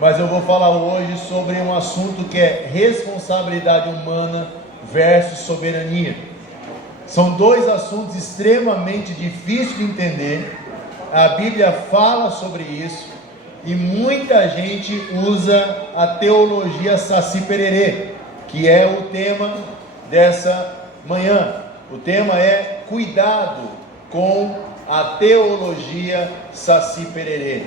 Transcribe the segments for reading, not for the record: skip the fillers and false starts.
mas eu vou falar hoje sobre um assunto que é responsabilidade humana versus soberania. São dois assuntos extremamente difíceis de entender. A Bíblia fala sobre isso e muita gente usa a teologia Saci Pererê, que é o tema dessa manhã. O tema é cuidado com a teologia Saci Pererê.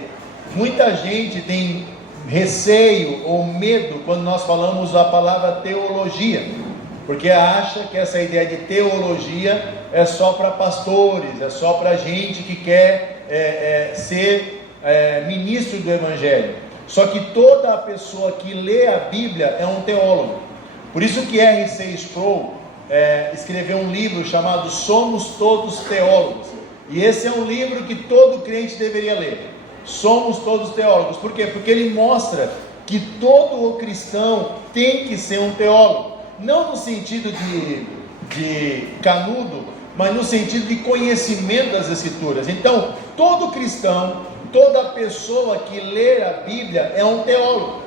Muita gente tem receio ou medo quando nós falamos a palavra teologia, porque acha que essa ideia de teologia é só para pastores, é só para gente que quer ser ministro do Evangelho. Só que toda a pessoa que lê a Bíblia é um teólogo. Por isso que R.C. Sproul escreveu um livro chamado Somos Todos Teólogos, e esse é um livro que todo crente deveria ler. Somos todos teólogos. Por quê? Porque ele mostra que todo o cristão tem que ser um teólogo, não no sentido de canudo, mas no sentido de conhecimento das Escrituras. Então, todo cristão, toda pessoa que lê a Bíblia é um teólogo.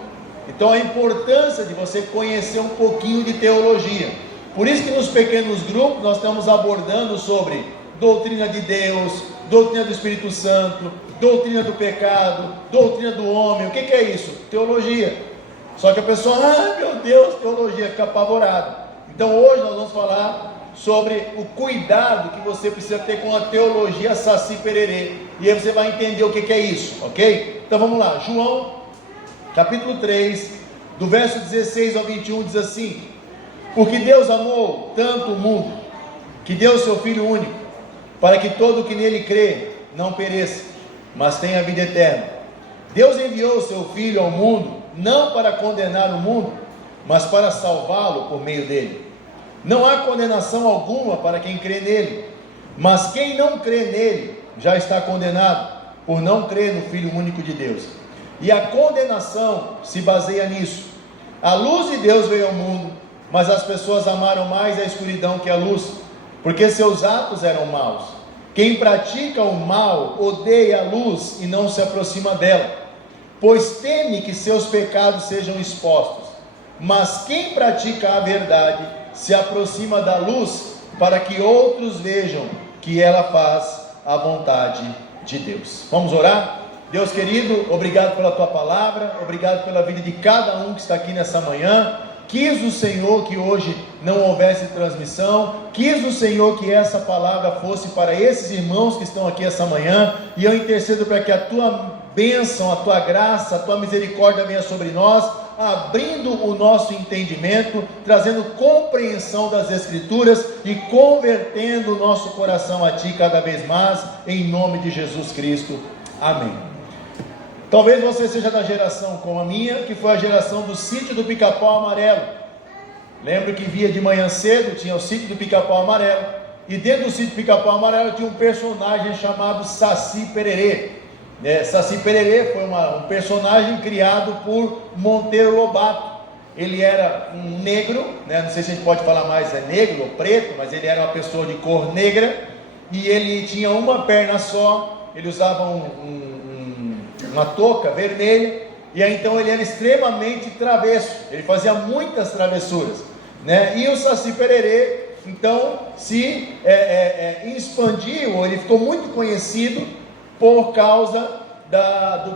Então, a importância de você conhecer um pouquinho de teologia. Por isso que nos pequenos grupos nós estamos abordando sobre doutrina de Deus, doutrina do Espírito Santo, doutrina do pecado, doutrina do homem. O que é isso? Teologia. Só que a pessoa, meu Deus, teologia, fica apavorado. Então hoje nós vamos falar sobre o cuidado que você precisa ter com a teologia Saci Pererê, e aí você vai entender o que é isso, ok? Então vamos lá. João capítulo 3, do verso 16 ao 21, diz assim: porque Deus amou tanto o mundo, que deu o seu Filho único, para que todo que nele crê não pereça, mas tenha a vida eterna. Deus enviou o seu Filho ao mundo, não para condenar o mundo, mas para salvá-lo por meio dele. Não há condenação alguma para quem crê nele, mas quem não crê nele já está condenado, por não crer no Filho único de Deus. E a condenação se baseia nisso: a luz de Deus veio ao mundo, mas as pessoas amaram mais a escuridão que a luz, porque seus atos eram maus. Quem pratica o mal odeia a luz e não se aproxima dela, pois teme que seus pecados sejam expostos. Mas quem pratica a verdade se aproxima da luz, para que outros vejam que ela faz a vontade de Deus. Vamos orar? Deus querido, obrigado pela tua palavra, obrigado pela vida de cada um que está aqui nessa manhã. Quis o Senhor que hoje não houvesse transmissão, quis o Senhor que essa palavra fosse para esses irmãos que estão aqui essa manhã, e eu intercedo para que a tua bênção, a tua graça, a tua misericórdia venha sobre nós, abrindo o nosso entendimento, trazendo compreensão das Escrituras e convertendo o nosso coração a ti cada vez mais, em nome de Jesus Cristo, amém. Talvez você seja da geração como a minha, que foi a geração do Sítio do Pica-Pau Amarelo. Lembro que via de manhã cedo, tinha o Sítio do Pica-Pau Amarelo, e dentro do Sítio do Pica-Pau Amarelo tinha um personagem chamado Saci Pererê. Saci Pererê foi um personagem criado por Monteiro Lobato. Ele era um negro, não sei se a gente pode falar mais negro ou preto, mas ele era uma pessoa de cor negra, e ele tinha uma perna só, ele usava uma touca vermelha, e aí então ele era extremamente travesso, ele fazia muitas travessuras, e o Saci Pererê então se expandiu, ele ficou muito conhecido por causa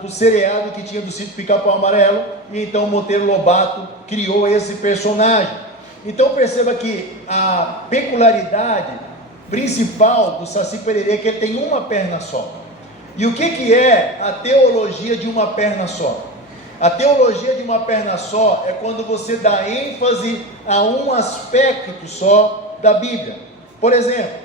do seriado que tinha do Sítio Pica-Pau Amarelo, e então Monteiro Lobato criou esse personagem. Então perceba que a peculiaridade principal do Saci Pererê é que ele tem uma perna só. E o que é a teologia de uma perna só? A teologia de uma perna só é quando você dá ênfase a um aspecto só da Bíblia. Por exemplo,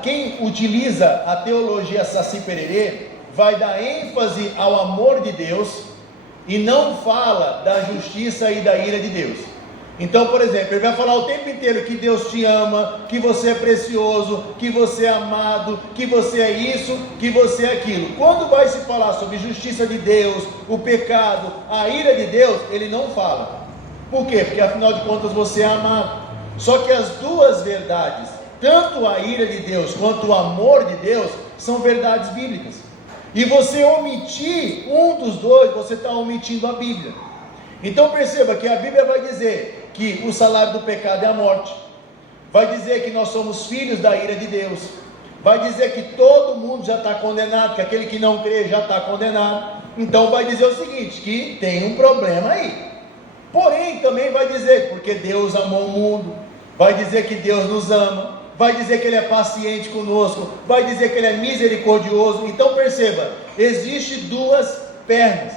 quem utiliza a teologia Saci Pererê vai dar ênfase ao amor de Deus e não fala da justiça e da ira de Deus. Então, por exemplo, ele vai falar o tempo inteiro que Deus te ama, que você é precioso, que você é amado, que você é isso, que você é aquilo. Quando vai se falar sobre justiça de Deus, o pecado, a ira de Deus, ele não fala. Por quê? Porque afinal de contas você é amado. Só que as duas verdades, tanto a ira de Deus quanto o amor de Deus, são verdades bíblicas. E você omitir um dos dois, você está omitindo a Bíblia. Então perceba que a Bíblia vai dizer que o salário do pecado é a morte, vai dizer que nós somos filhos da ira de Deus, vai dizer que todo mundo já está condenado, que aquele que não crê já está condenado. Então vai dizer o seguinte, que tem um problema aí. Porém também vai dizer, porque Deus amou o mundo, vai dizer que Deus nos ama, vai dizer que Ele é paciente conosco, vai dizer que Ele é misericordioso. Então perceba, existe duas pernas.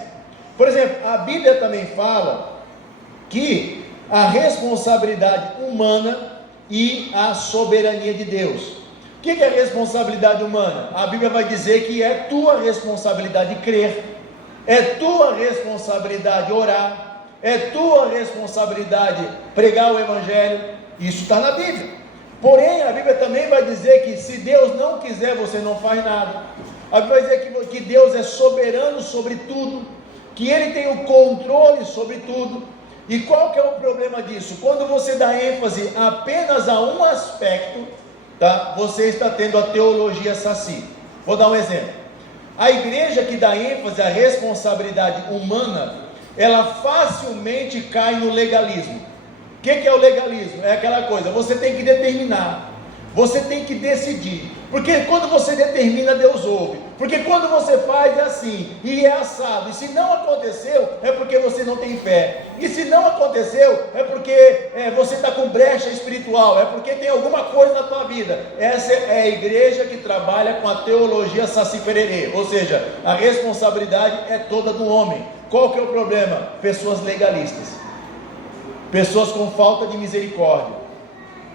Por exemplo, a Bíblia também fala que a responsabilidade humana e a soberania de Deus. O que é a responsabilidade humana? A Bíblia vai dizer que é tua responsabilidade crer, é tua responsabilidade orar, é tua responsabilidade pregar o Evangelho. Isso está na Bíblia. Porém, a Bíblia também vai dizer que se Deus não quiser, você não faz nada. A Bíblia vai dizer que Deus é soberano sobre tudo, que Ele tem o controle sobre tudo. E qual que é o problema disso? Quando você dá ênfase apenas a um aspecto, tá? Você está tendo a teologia saci. Vou dar um exemplo. A igreja que dá ênfase à responsabilidade humana, ela facilmente cai no legalismo. O que é o legalismo? É aquela coisa, você tem que determinar, você tem que decidir, porque quando você determina, Deus ouve, porque quando você faz é assim, e é assado, e se não aconteceu, é porque você não tem fé, e se não aconteceu, é porque você está com brecha espiritual, é porque tem alguma coisa na tua vida. Essa é a igreja que trabalha com a teologia saci pererê, ou seja, a responsabilidade é toda do homem. Qual que é o problema? Pessoas legalistas, pessoas com falta de misericórdia,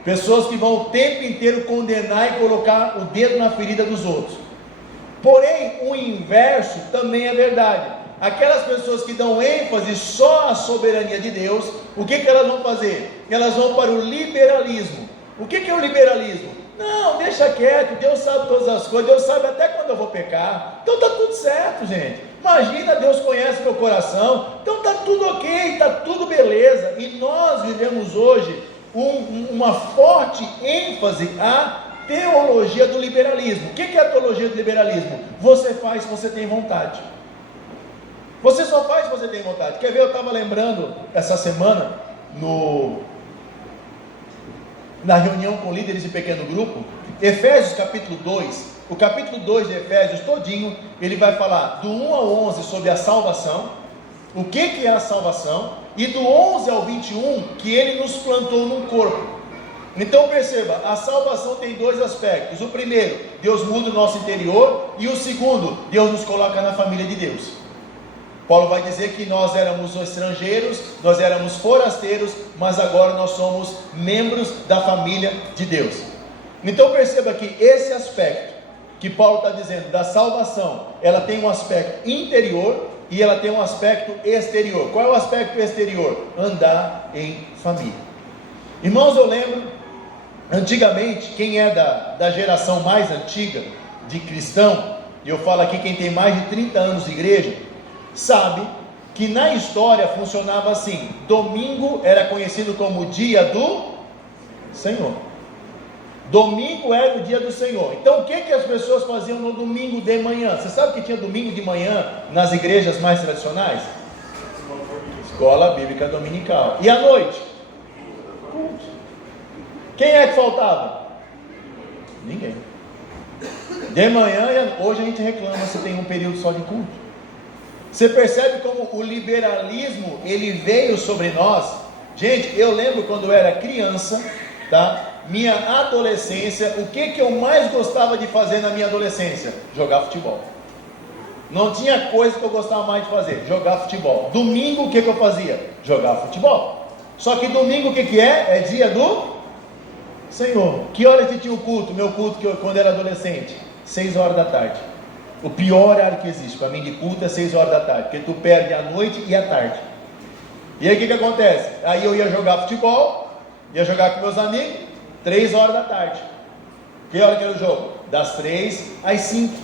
pessoas que vão o tempo inteiro condenar e colocar o dedo na ferida dos outros. Porém, o inverso também é verdade. Aquelas pessoas que dão ênfase só à soberania de Deus, o que elas vão fazer? Elas vão para o liberalismo. O que é o liberalismo? Não, deixa quieto, Deus sabe todas as coisas, Deus sabe até quando eu vou pecar, então está tudo certo, gente. Imagina, Deus conhece meu coração, então está tudo ok, está tudo beleza. E nós vivemos hoje uma forte ênfase à teologia do liberalismo. O que é a teologia do liberalismo? Você faz se você tem vontade, você só faz se você tem vontade. Quer ver, eu estava lembrando essa semana, na reunião com líderes de pequeno grupo, Efésios capítulo 2, o capítulo 2 de Efésios todinho, ele vai falar do 1 ao 11 sobre a salvação, o que é a salvação, e do 11 ao 21, que ele nos plantou num corpo. Então perceba, a salvação tem dois aspectos. O primeiro, Deus muda o nosso interior, e o segundo, Deus nos coloca na família de Deus. Paulo vai dizer que nós éramos estrangeiros, nós éramos forasteiros, mas agora nós somos membros da família de Deus. Então perceba que esse aspecto que Paulo está dizendo da salvação, ela tem um aspecto interior e ela tem um aspecto exterior. Qual é o aspecto exterior? Andar em família. Irmãos, eu lembro, antigamente, quem é da geração mais antiga de cristão, e eu falo aqui quem tem mais de 30 anos de igreja, sabe que na história funcionava assim: domingo era conhecido como dia do Senhor. Domingo era o dia do Senhor. Então o que as pessoas faziam no domingo de manhã? Você sabe que tinha domingo de manhã nas igrejas mais tradicionais? Escola Bíblica Dominical. E à noite? Culto. Quem é que faltava? Ninguém. De manhã, hoje a gente reclama se tem um período só de culto. Você percebe como o liberalismo ele veio sobre nós? Gente, eu lembro quando eu era criança, tá? Minha adolescência, o que eu mais gostava de fazer na minha adolescência? Jogar futebol. Não tinha coisa que eu gostava mais de fazer, jogar futebol. Domingo o que eu fazia? Jogar futebol. Só que domingo o que é? É dia do Senhor. Que hora que tinha o culto? Meu culto quando eu era adolescente? 6 horas da tarde. O pior horário que existe para mim de culto é 6 horas da tarde, porque tu perde a noite e a tarde. E aí o que acontece? Aí eu ia jogar futebol, ia jogar com meus amigos, 3 horas da tarde. Que hora que era o jogo? Das 3 às 5.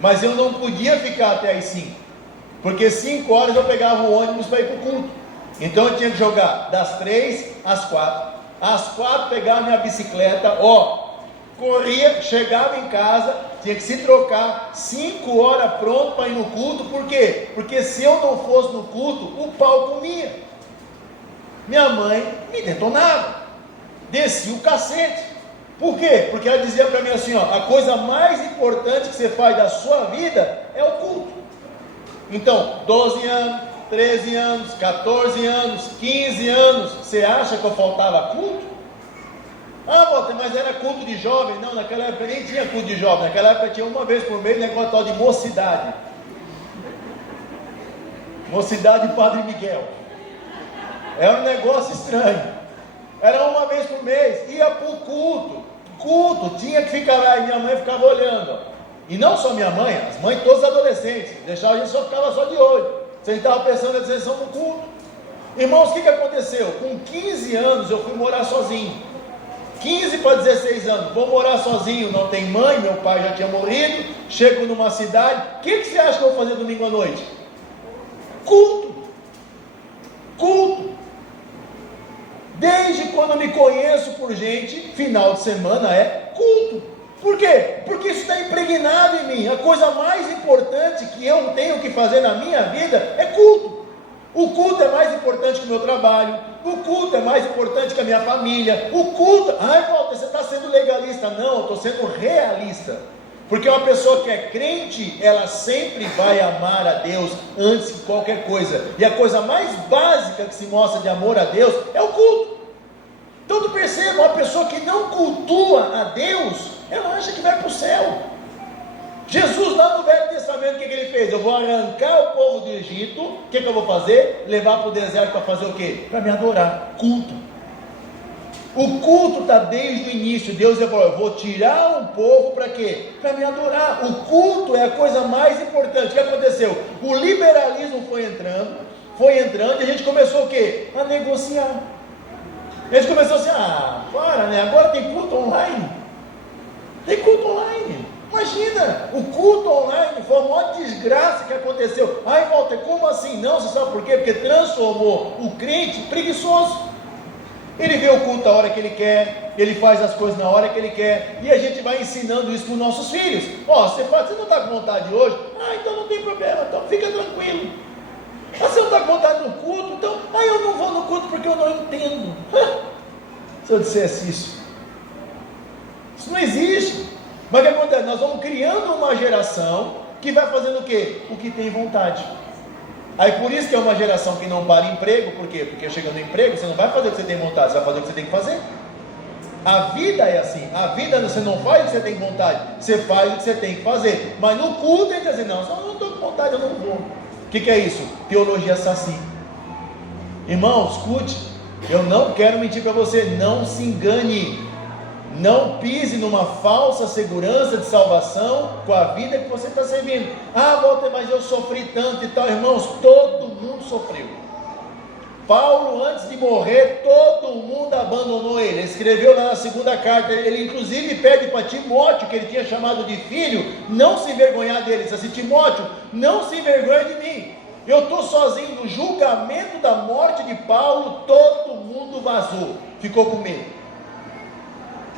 Mas eu não podia ficar até às 5, porque 5 horas eu pegava o ônibus para ir para o culto. Então eu tinha que jogar das 3 às 4. Às 4 pegava minha bicicleta, corria, chegava em casa, tinha que se trocar 5 horas pronto para ir no culto. Por quê? Porque se eu não fosse no culto, o pau comia. Minha mãe me detonava, descia o cacete. Por quê? Porque ela dizia para mim assim, ó, a coisa mais importante que você faz da sua vida é o culto. Então, 12 anos, 13 anos, 14 anos, 15 anos, você acha que eu faltava culto? Ah, Walter, mas era culto de jovem. Não, naquela época nem tinha culto de jovem. Naquela época tinha uma vez por mês negócio tal de mocidade. Mocidade Padre Miguel. Era um negócio estranho. Era uma vez por mês. Ia para o culto. Culto, tinha que ficar lá. E minha mãe ficava olhando. E não só minha mãe, as mães todas adolescentes. Deixava a gente só ficava só de olho. Você estava pensando na decisão do culto. Irmãos, o que aconteceu? Com 15 anos eu fui morar sozinho. 15 para 16 anos, vou morar sozinho, não tem mãe, meu pai já tinha morrido, chego numa cidade, o que você acha que eu vou fazer domingo à noite? Culto. Desde quando eu me conheço por gente, final de semana é culto. Por quê? Porque isso está impregnado em mim. A coisa mais importante que eu tenho que fazer na minha vida é culto. O culto é mais importante que o meu trabalho, o culto é mais importante que a minha família, o culto... Ai, Walter, você está sendo legalista. Não, eu estou sendo realista. Porque uma pessoa que é crente, ela sempre vai amar a Deus antes de qualquer coisa. E a coisa mais básica que se mostra de amor a Deus é o culto. Então tu perceba, uma pessoa que não cultua a Deus, ela acha que vai para o céu. Jesus lá no Velho Testamento, o que ele fez? Eu vou arrancar o povo do Egito, o que eu vou fazer? Levar para o deserto para fazer o quê? Para me adorar, culto. O culto está desde o início. Deus falou, eu vou tirar um povo para quê? Para me adorar. O culto é a coisa mais importante. O que aconteceu? O liberalismo foi entrando, e a gente começou o quê? A negociar. A gente começou assim, para, né? Agora tem culto online. Imagina, o culto online foi a maior desgraça que aconteceu. Ai, Walter, como assim? Não, você sabe por quê? Porque transformou o crente preguiçoso. Ele vê o culto a hora que ele quer, ele faz as coisas na hora que ele quer, e a gente vai ensinando isso para os nossos filhos. Você não está com vontade hoje? Então não tem problema, então fica tranquilo. Você não está com vontade no culto? Então, eu não vou no culto porque eu não entendo. Se eu dissesse isso não existe. Mas o que acontece? Nós vamos criando uma geração que vai fazendo o quê? O que tem vontade. Aí por isso que é uma geração que não para emprego. Por quê? Porque chegando no emprego, você não vai fazer o que você tem vontade, você vai fazer o que você tem que fazer. A vida é assim. A vida você não faz o que você tem vontade, você faz o que você tem que fazer. Mas no culto ele diz assim, não, eu não estou com vontade, eu não vou. O que é isso? Teologia saci. Irmão, escute, eu não quero mentir para você, não se engane. Não pise numa falsa segurança de salvação com a vida que você está servindo. Walter, mas eu sofri tanto e tal. Irmãos, todo mundo sofreu. Paulo, antes de morrer, todo mundo abandonou ele. Ele escreveu lá na segunda carta, ele inclusive pede para Timóteo, que ele tinha chamado de filho, não se envergonhar dele. Ele diz assim, Timóteo, não se envergonhe de mim. Eu estou sozinho. No julgamento da morte de Paulo, todo mundo vazou, ficou com medo.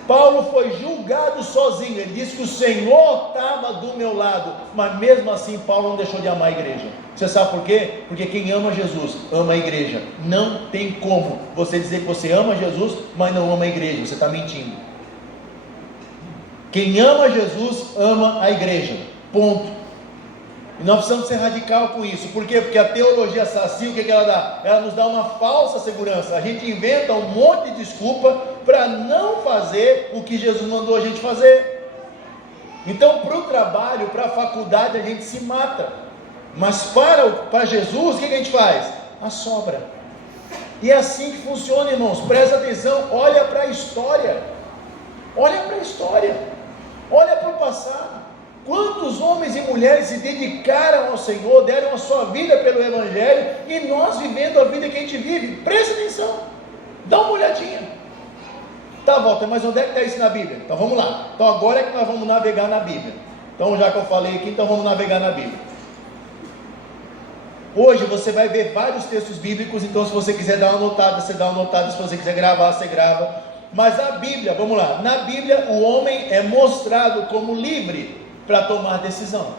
Paulo foi julgado sozinho. Ele disse que o Senhor estava do meu lado, mas mesmo assim Paulo não deixou de amar a igreja. Você sabe por quê? Porque quem ama Jesus, ama a igreja. Não tem como você dizer que você ama Jesus, mas não ama a igreja, você está mentindo. Quem ama Jesus, ama a igreja, ponto. E nós precisamos ser radical com isso. Por quê? Porque a teologia saci, o que ela dá? Ela nos dá uma falsa segurança. A gente inventa um monte de desculpa para não fazer o que Jesus mandou a gente fazer. Então, para o trabalho, para a faculdade, a gente se mata. Mas para Jesus, o que a gente faz? A sobra. E é assim que funciona, irmãos. Presta atenção, olha para a história. Olha para a história. Olha para o passado. Quantos homens e mulheres se dedicaram ao Senhor, deram a sua vida pelo Evangelho, e nós vivendo a vida que a gente vive? Presta atenção, dá uma olhadinha. Tá, Walter, mas onde é que está isso na Bíblia? Então vamos lá. Então agora é que nós vamos navegar na Bíblia. Então já que eu falei aqui, então vamos navegar na Bíblia. Hoje você vai ver vários textos bíblicos, então se você quiser dar uma anotada, você dá uma anotada, se você quiser gravar, você grava. Mas a Bíblia, vamos lá, na Bíblia o homem é mostrado como livre. para tomar decisão.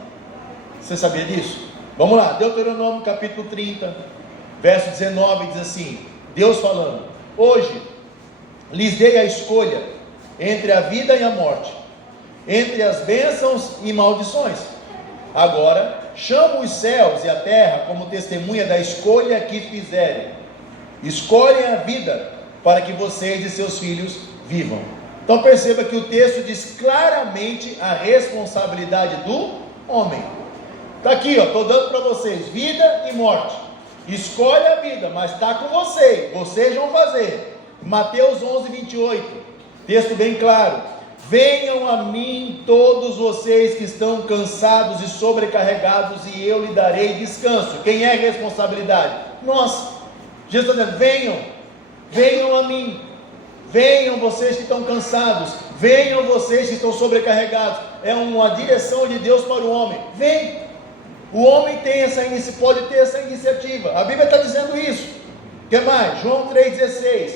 Você sabia disso? Vamos lá, Deuteronômio capítulo 30, verso 19, diz assim, Deus falando: hoje lhes dei a escolha entre a vida e a morte, entre as bênçãos e maldições. Agora chamo os céus e a terra como testemunha da escolha que fizerem. Escolhem a vida, para que vocês e seus filhos vivam. Então perceba que o texto diz claramente a responsabilidade do homem. Está aqui, estou dando para vocês vida e morte. Escolhe a vida, mas está com vocês vão fazer. Mateus 11, 28, texto bem claro: venham a mim todos vocês que estão cansados e sobrecarregados, e eu lhe darei descanso. Quem é a responsabilidade? Nós. Jesus está dizendo: venham a mim, venham vocês que estão cansados, venham vocês que estão sobrecarregados. É uma direção de Deus para o homem. Vem. O homem pode ter essa iniciativa. A Bíblia está dizendo isso. O que mais? João 3,16.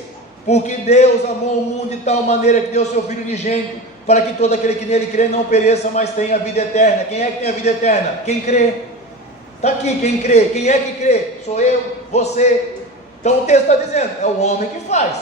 Porque Deus amou o mundo de tal maneira que deu seu Filho unigênito, para que todo aquele que nele crê não pereça, mas tenha a vida eterna. Quem é que tem a vida eterna? Quem crê. Está aqui, quem crê. Quem é que crê? Sou eu, você. Então o texto está dizendo, é o homem que faz,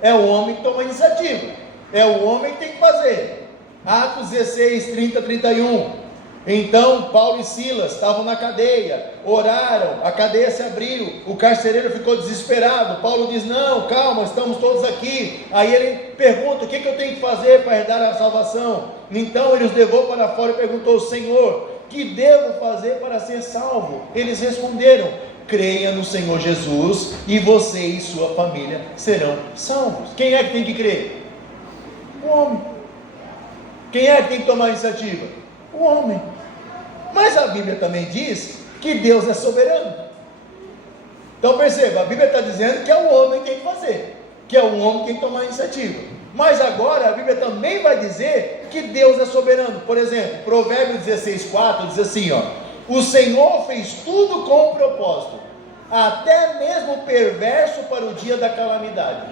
é o homem que toma a iniciativa, é o homem que tem que fazer. Atos 16, 30, 31. Então Paulo e Silas estavam na cadeia, oraram, a cadeia se abriu, o carcereiro ficou desesperado. Paulo diz: não, calma, estamos todos aqui. Aí ele pergunta: o que eu tenho que fazer para herdar a salvação? Então ele os levou para fora e perguntou: Senhor, que devo fazer para ser salvo? Eles responderam: creia no Senhor Jesus, e você e sua família serão salvos. Quem é que tem que crer? O homem. Quem é que tem que tomar a iniciativa? O homem. Mas a Bíblia também diz que Deus é soberano. Então perceba, a Bíblia está dizendo que é o homem que tem que fazer, que é o homem que tem que tomar a iniciativa. Mas agora a Bíblia também vai dizer que Deus é soberano. Por exemplo, Provérbios 16:4 diz assim, o Senhor fez tudo com propósito, até mesmo o perverso para o dia da calamidade.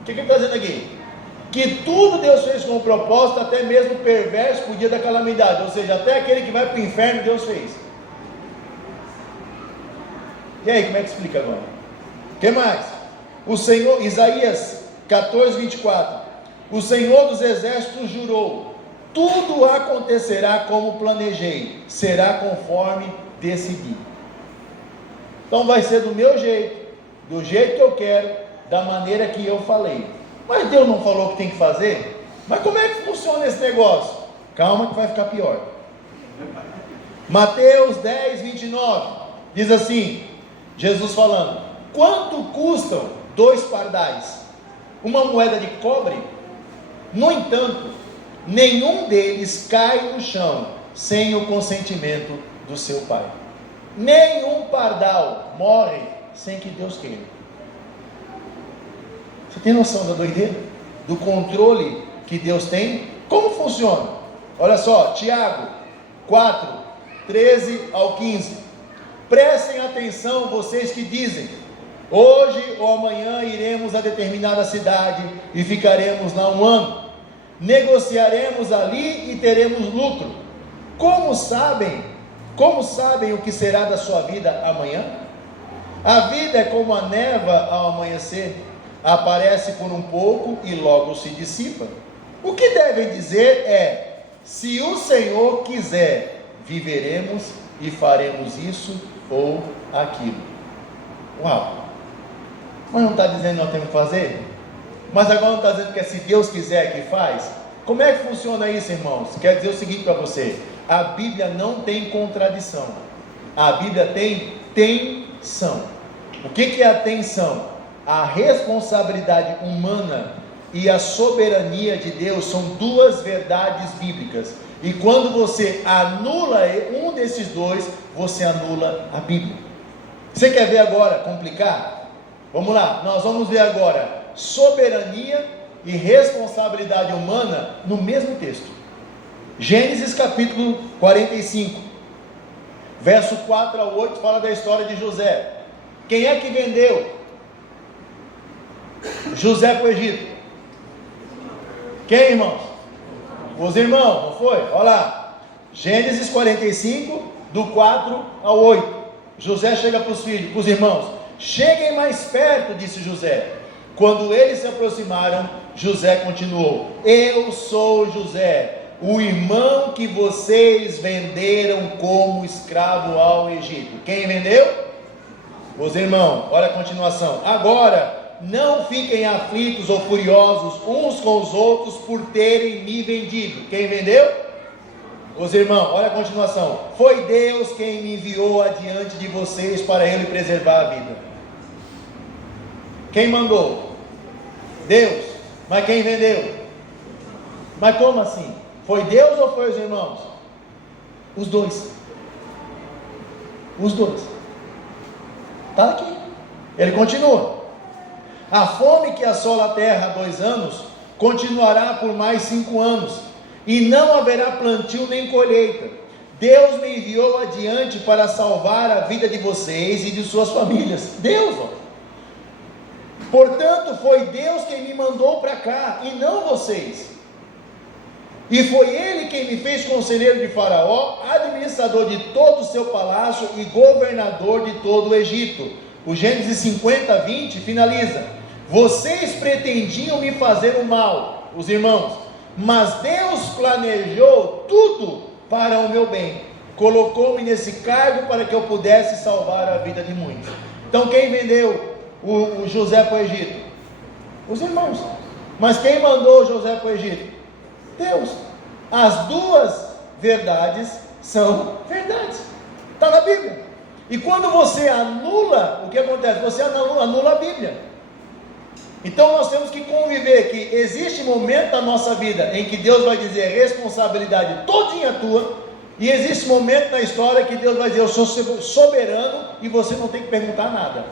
O que ele está dizendo aqui? Que tudo Deus fez com propósito, até mesmo o perverso para o dia da calamidade. Ou seja, até aquele que vai para o inferno Deus fez. E aí, como é que explica agora? O que mais? O Senhor, Isaías 14, 24. O Senhor dos exércitos jurou: tudo acontecerá como planejei, será conforme decidi. Então vai ser do meu jeito, do jeito que eu quero, da maneira que eu falei. Mas Deus não falou que tem que fazer? Mas como é que funciona esse negócio? Calma que vai ficar pior. Mateus 10, 29 diz assim, Jesus falando: quanto custam 2 pardais? Uma moeda de cobre? No entanto, nenhum deles cai no chão sem o consentimento do seu pai. Nenhum pardal morre sem que Deus queira. Você tem noção da doideira? Do controle que Deus tem? Como funciona? Olha só, Tiago 4, 13 ao 15. Prestem atenção, vocês que dizem: hoje ou amanhã iremos a determinada cidade e ficaremos lá 1 ano. Negociaremos ali e teremos lucro. Como sabem o que será da sua vida amanhã? A vida é como a névoa ao amanhecer, aparece por um pouco e logo se dissipa. O que devem dizer é: se o Senhor quiser, viveremos e faremos isso ou aquilo. Uau! Mas não está dizendo que nós temos que fazer? Mas agora não está dizendo que é se Deus quiser que faz? Como é que funciona isso, irmãos? Quer dizer o seguinte para você: a Bíblia não tem contradição, a Bíblia tem tensão. O que é a tensão? A responsabilidade humana e a soberania de Deus são 2 verdades bíblicas, e quando você anula um desses 2, você anula a Bíblia. Você quer ver agora complicar? Vamos lá, nós vamos ver agora soberania e responsabilidade humana no mesmo texto. Gênesis capítulo 45, verso 4 a 8, fala da história de José. Quem é que vendeu José para o Egito? Quem, irmãos? Os irmãos, não foi? Olha lá, Gênesis 45, do 4 ao 8. José chega para os filhos, para os irmãos: cheguem mais perto, disse José. Quando eles se aproximaram, José continuou: eu sou José, o irmão que vocês venderam como escravo ao Egito. Quem vendeu? Os irmãos. Olha a continuação. Agora, não fiquem aflitos ou furiosos uns com os outros por terem me vendido. Quem vendeu? Os irmãos. Olha a continuação. Foi Deus quem me enviou adiante de vocês para ele preservar a vida. Quem mandou? Deus. Mas quem vendeu? Mas como assim? Foi Deus ou foi os irmãos? Os dois. Os dois. Está aqui. Ele continua: a fome que assola a terra há 2 anos continuará por mais 5 anos, e não haverá plantio nem colheita. Deus me enviou adiante para salvar a vida de vocês e de suas famílias. Deus, ó. Portanto, foi Deus quem me mandou para cá, e não vocês. E foi Ele quem me fez conselheiro de Faraó, administrador de todo o seu palácio e governador de todo o Egito. O Gênesis 50, 20 finaliza: vocês pretendiam me fazer o mal, os irmãos, mas Deus planejou tudo para o meu bem. Colocou-me nesse cargo para que eu pudesse salvar a vida de muitos. Então quem vendeu o José para o Egito? Os irmãos. Mas quem mandou José para o Egito? Deus. As duas verdades são verdades. Está na Bíblia. E quando você anula, o que acontece? Você anula a Bíblia. Então nós temos que conviver que existe momento na nossa vida em que Deus vai dizer responsabilidade todinha tua, e existe momento na história que Deus vai dizer eu sou soberano e você não tem que perguntar nada.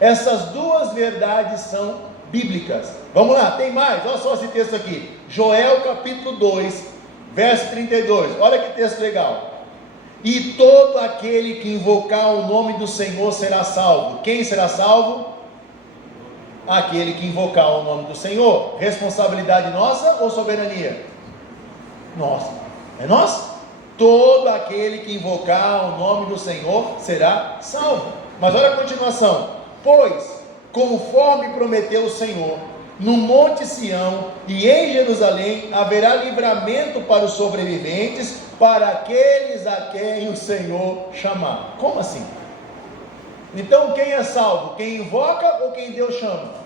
Essas duas verdades são bíblicas. Vamos lá, tem mais, olha só esse texto aqui, Joel capítulo 2, verso 32, olha que texto legal: e todo aquele que invocar o nome do Senhor será salvo. Quem será salvo? Aquele que invocar o nome do Senhor. Responsabilidade nossa ou soberania? Nossa, é nossa. Todo aquele que invocar o nome do Senhor será salvo. Mas olha a continuação: pois conforme prometeu o Senhor, no monte Sião e em Jerusalém haverá livramento para os sobreviventes, para aqueles a quem o Senhor chamar. Como assim? Então quem é salvo? Quem invoca ou quem Deus chama?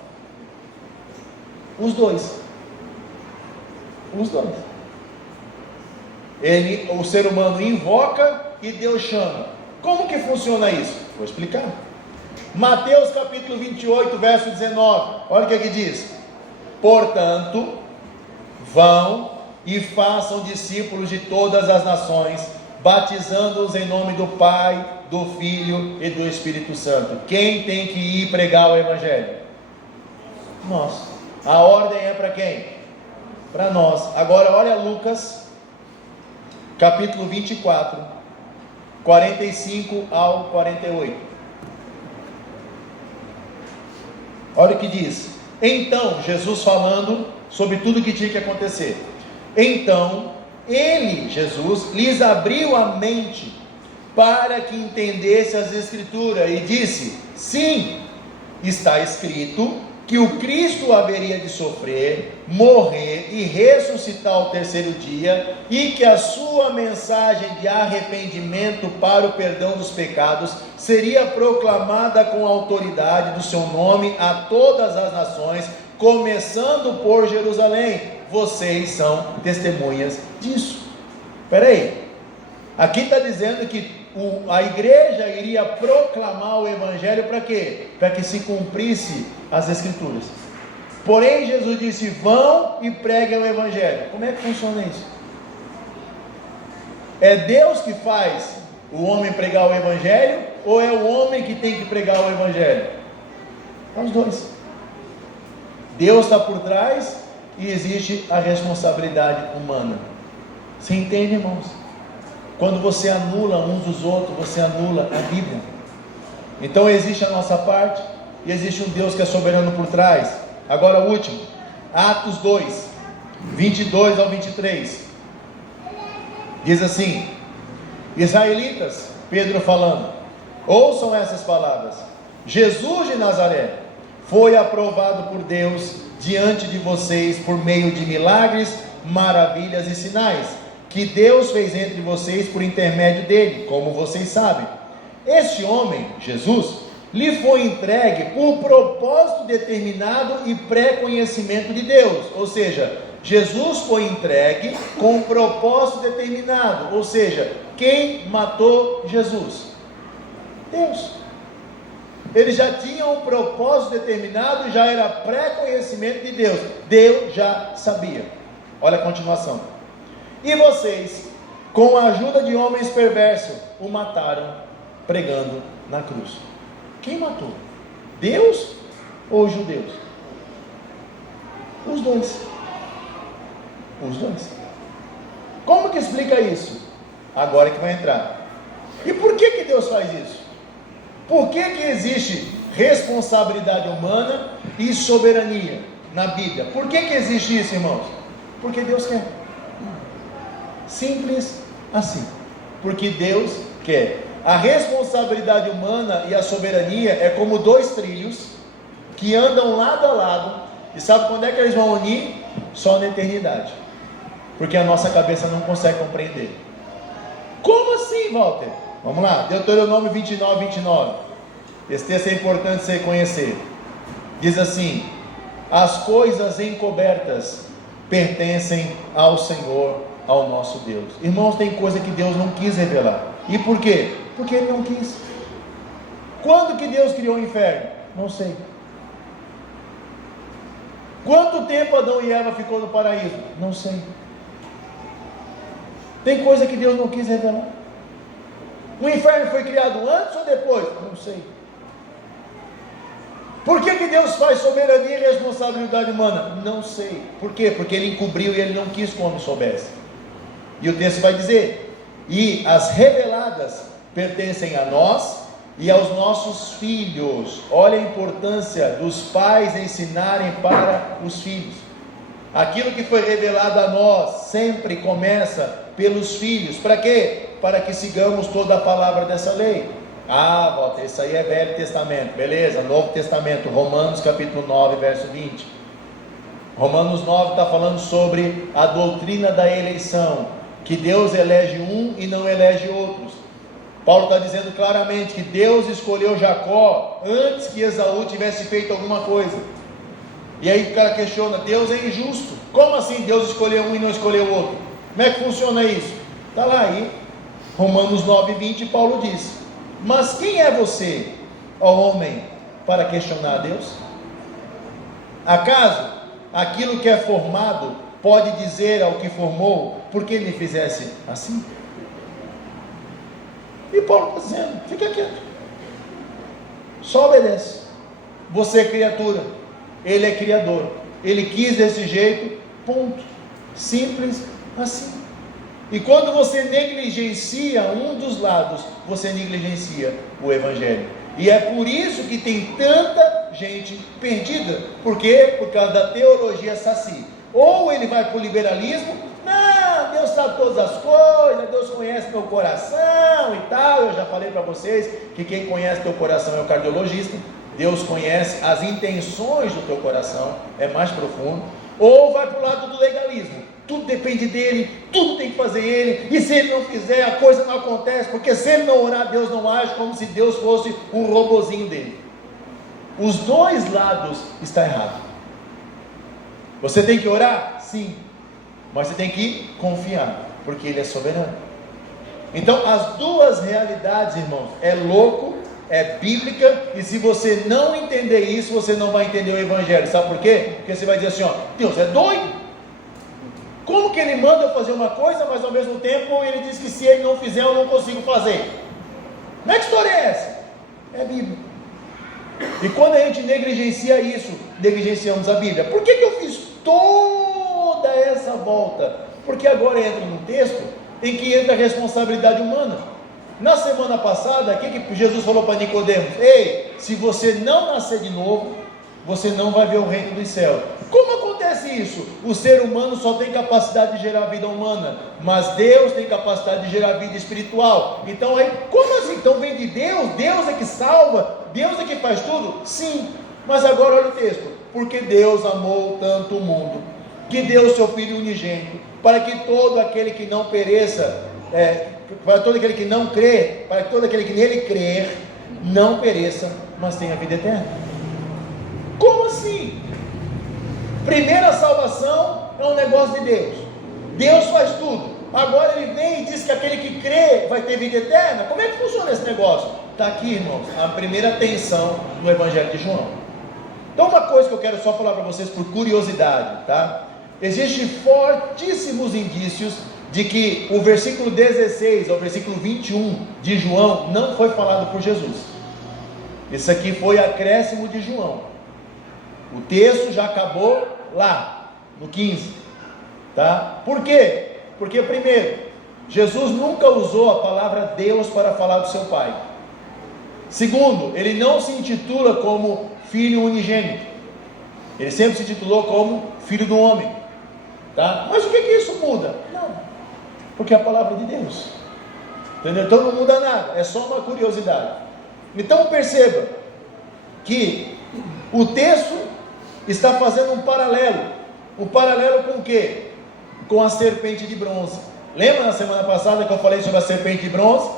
Os dois. Os dois. O ser humano invoca e Deus chama. Como que funciona isso? Vou explicar. Mateus capítulo 28, verso 19, olha o que aqui diz: portanto, vão e façam discípulos de todas as nações, batizando-os em nome do Pai, do Filho e do Espírito Santo. Quem tem que ir pregar o Evangelho? Nós. A ordem é para quem? Para nós. Agora olha Lucas capítulo 24, 45 ao 48. Olha o que diz. Então, Jesus falando sobre tudo que tinha que acontecer. Então, ele, Jesus, lhes abriu a mente para que entendesse as Escrituras e disse: sim, está escrito que o Cristo haveria de sofrer, morrer e ressuscitar ao terceiro dia, e que a sua mensagem de arrependimento para o perdão dos pecados seria proclamada com a autoridade do seu nome a todas as nações, começando por Jerusalém. Vocês são testemunhas disso. Espera aí, aqui está dizendo que a igreja iria proclamar o Evangelho para quê? Para que se cumprisse as Escrituras. Porém Jesus disse: vão e preguem o Evangelho. Como é que funciona isso? É Deus que faz o homem pregar o Evangelho, ou é o homem que tem que pregar o Evangelho? É os dois. Deus está por trás e existe a responsabilidade humana. Você entende, irmãos? Quando você anula uns dos outros, você anula a Bíblia. Então existe a nossa parte e existe um Deus que é soberano por trás. Agora o último, Atos 2, 22 ao 23. Diz assim: israelitas, Pedro falando, ouçam essas palavras. Jesus de Nazaré foi aprovado por Deus diante de vocês por meio de milagres, maravilhas e sinais, que Deus fez entre vocês por intermédio dele, como vocês sabem. Este homem, Jesus, lhe foi entregue por propósito determinado e pré-conhecimento de Deus. Ou seja, Jesus foi entregue com um propósito determinado. Ou seja, quem matou Jesus? Deus. Ele já tinha um propósito determinado, já era pré-conhecimento de Deus. Deus já sabia. Olha a continuação. E vocês, com a ajuda de homens perversos, o mataram pregando na cruz. Quem matou? Deus ou os judeus? Os dois. Os dois. Como que explica isso? Agora que vai entrar. E por que Deus faz isso? Por que existe responsabilidade humana e soberania na Bíblia? Por que existe isso, irmãos? Porque Deus quer. Simples assim. Porque Deus quer. A responsabilidade humana e a soberania é como dois trilhos que andam lado a lado. E sabe quando é que eles vão unir? Só na eternidade. Porque a nossa cabeça não consegue compreender. Como assim, Walter? Vamos lá, Deuteronômio 29. Esse texto é importante você conhecer. Diz assim: as coisas encobertas pertencem ao Senhor, ao nosso Deus. Irmãos, tem coisa que Deus não quis revelar. E por quê? Porque Ele não quis. Quando que Deus criou o inferno? Não sei. Quanto tempo Adão e Eva ficou no paraíso? Não sei. Tem coisa que Deus não quis revelar. O inferno foi criado antes ou depois? Não sei. Por que Deus faz soberania e responsabilidade humana? Não sei. Por quê? Porque Ele encobriu e Ele não quis que o homem soubesse. E o texto vai dizer: e as reveladas pertencem a nós e aos nossos filhos. Olha a importância dos pais ensinarem para os filhos. Aquilo que foi revelado a nós sempre começa pelos filhos. Para quê? Para que sigamos toda a palavra dessa lei. Ah, Walter, isso aí é Velho Testamento, beleza? Novo Testamento, Romanos capítulo 9, verso 20. Romanos 9 está falando sobre a doutrina da eleição, que Deus elege um e não elege outros. Paulo está dizendo claramente que Deus escolheu Jacó antes que Esaú tivesse feito alguma coisa. E aí o cara questiona: Deus é injusto. Como assim Deus escolheu um e não escolheu o outro? Como é que funciona isso? Está lá aí, Romanos 9, 20, Paulo diz: mas quem é você, ó homem, para questionar a Deus? Acaso aquilo que é formado pode dizer ao que formou: por que me fizesse assim? E Paulo está dizendo: fica quieto, só obedece. Você é criatura, Ele é criador, Ele quis desse jeito, ponto. Simples assim. E quando você negligencia um dos lados, você negligencia o Evangelho. E é por isso que tem tanta gente perdida. Por quê? Por causa da teologia saci. Ou ele vai para o liberalismo: não, Deus sabe todas as coisas, Deus conhece meu coração e tal. Eu já falei para vocês que quem conhece teu coração é o cardiologista. Deus conhece as intenções do teu coração, é mais profundo. Ou vai para o lado do legalismo: tudo depende dele, tudo tem que fazer ele, e se ele não fizer, a coisa não acontece, porque se ele não orar, Deus não age, como se Deus fosse um robozinho dele. Os dois lados estão errados. Você tem que orar? Sim, mas você tem que confiar, porque Ele é soberano. Então as duas realidades, irmãos, é louco, é bíblica, e se você não entender isso, você não vai entender o Evangelho. Sabe por quê? Porque você vai dizer assim: ó, Deus é doido. Como que Ele manda eu fazer uma coisa, mas ao mesmo tempo Ele diz que se Ele não fizer, eu não consigo fazer? Como é que história é essa? É Bíblia. E quando a gente negligencia isso, negligenciamos a Bíblia. Por que eu fiz toda essa volta? Porque agora entra num texto em que entra a responsabilidade humana. Na semana passada, o que Jesus falou para Nicodemos? Ei, se você não nascer de novo, você não vai ver o reino dos céus. Como acontece acontece isso? O ser humano só tem capacidade de gerar vida humana, mas Deus tem capacidade de gerar vida espiritual. Então aí, como assim? Então vem de Deus? Deus é que salva? Deus é que faz tudo? Sim, mas agora olha o texto: porque Deus amou tanto o mundo, que deu o seu Filho unigênito, para que todo aquele que não pereça, para todo aquele que não crê, para que todo aquele que nele crer, não pereça, mas tenha vida eterna. Como assim? Primeira salvação é um negócio de Deus. Deus faz tudo. Agora ele vem e diz que aquele que crê vai ter vida eterna. Como é que funciona esse negócio? Está aqui, irmãos, a primeira tensão no Evangelho de João. Então uma coisa que eu quero só falar para vocês por curiosidade, tá? Existem fortíssimos indícios de que o versículo 16 ao versículo 21 de João não foi falado por Jesus. Isso aqui foi acréscimo de João. O texto já acabou lá, no 15, tá? Por quê? Porque primeiro, Jesus nunca usou a palavra Deus para falar do seu Pai. Segundo, ele não se intitula como Filho unigênito, ele sempre se intitulou como Filho do homem, tá? Mas o que isso muda? Não, porque é a palavra de Deus, entendeu? Então não muda nada, é só uma curiosidade. Então perceba que o texto está fazendo um paralelo com o quê? Com a serpente de bronze. Lembra na semana passada que eu falei sobre a serpente de bronze?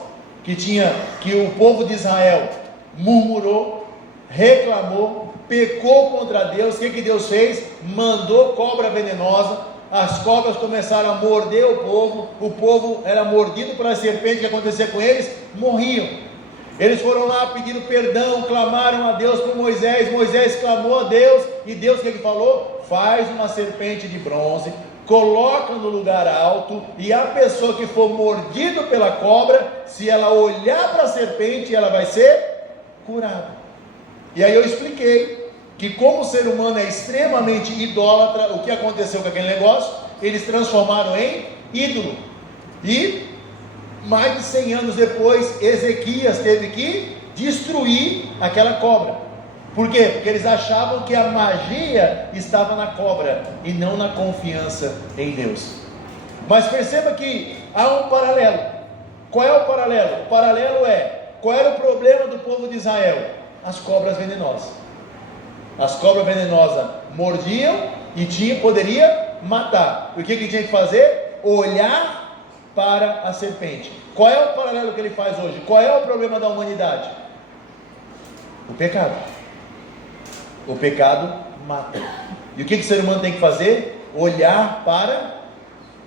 Que o povo de Israel murmurou, reclamou, pecou contra Deus. O que Deus fez? Mandou cobra venenosa. As cobras começaram a morder o povo era mordido pela serpente. O que acontecia com eles? Morriam. Eles foram lá pedindo perdão, clamaram a Deus por Moisés. Moisés clamou a Deus, e Deus o que ele falou? Faz uma serpente de bronze, coloca no lugar alto, e a pessoa que for mordido pela cobra, se ela olhar para a serpente, ela vai ser curada. E aí eu expliquei que como o ser humano é extremamente idólatra, o que aconteceu com aquele negócio? Eles transformaram em ídolo, e mais de 100 anos depois, Ezequias teve que destruir aquela cobra. Por quê? Porque eles achavam que a magia estava na cobra e não na confiança em Deus. Mas perceba que há um paralelo. Qual é o paralelo? O paralelo qual era o problema do povo de Israel? As cobras venenosas. As cobras venenosas mordiam e poderia matar. O que tinha que fazer? Olhar para a serpente. Qual é o paralelo que ele faz hoje? Qual é o problema da humanidade? O pecado. O pecado mata. E o que o ser humano tem que fazer? Olhar para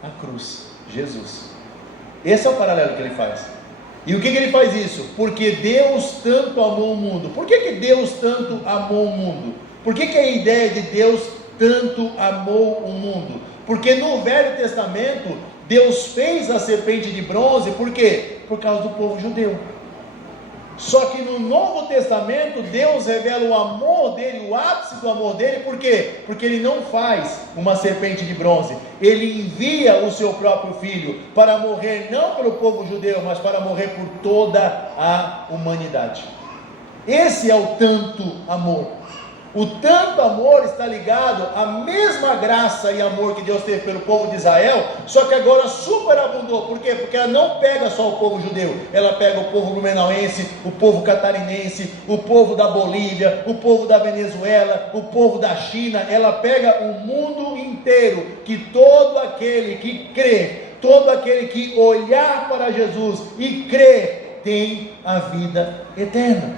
a cruz, Jesus. Esse é o paralelo que ele faz. E o que ele faz isso? Porque Deus tanto amou o mundo. Por que Deus tanto amou o mundo? Por que a ideia de Deus tanto amou o mundo? Porque no Velho Testamento Deus fez a serpente de bronze, por quê? Por causa do povo judeu. Só que no Novo Testamento, Deus revela o amor dele, o ápice do amor dele, por quê? Porque ele não faz uma serpente de bronze, ele envia o seu próprio filho para morrer não pelo povo judeu, mas para morrer por toda a humanidade. Esse é o tanto amor. O tanto amor está ligado à mesma graça e amor que Deus teve pelo povo de Israel, só que agora superabundou. Por quê? Porque ela não pega só o povo judeu, ela pega o povo blumenauense, o povo catarinense, o povo da Bolívia, o povo da Venezuela, o povo da China. Ela pega o mundo inteiro, que todo aquele que crê, todo aquele que olhar para Jesus e crer, tem a vida eterna.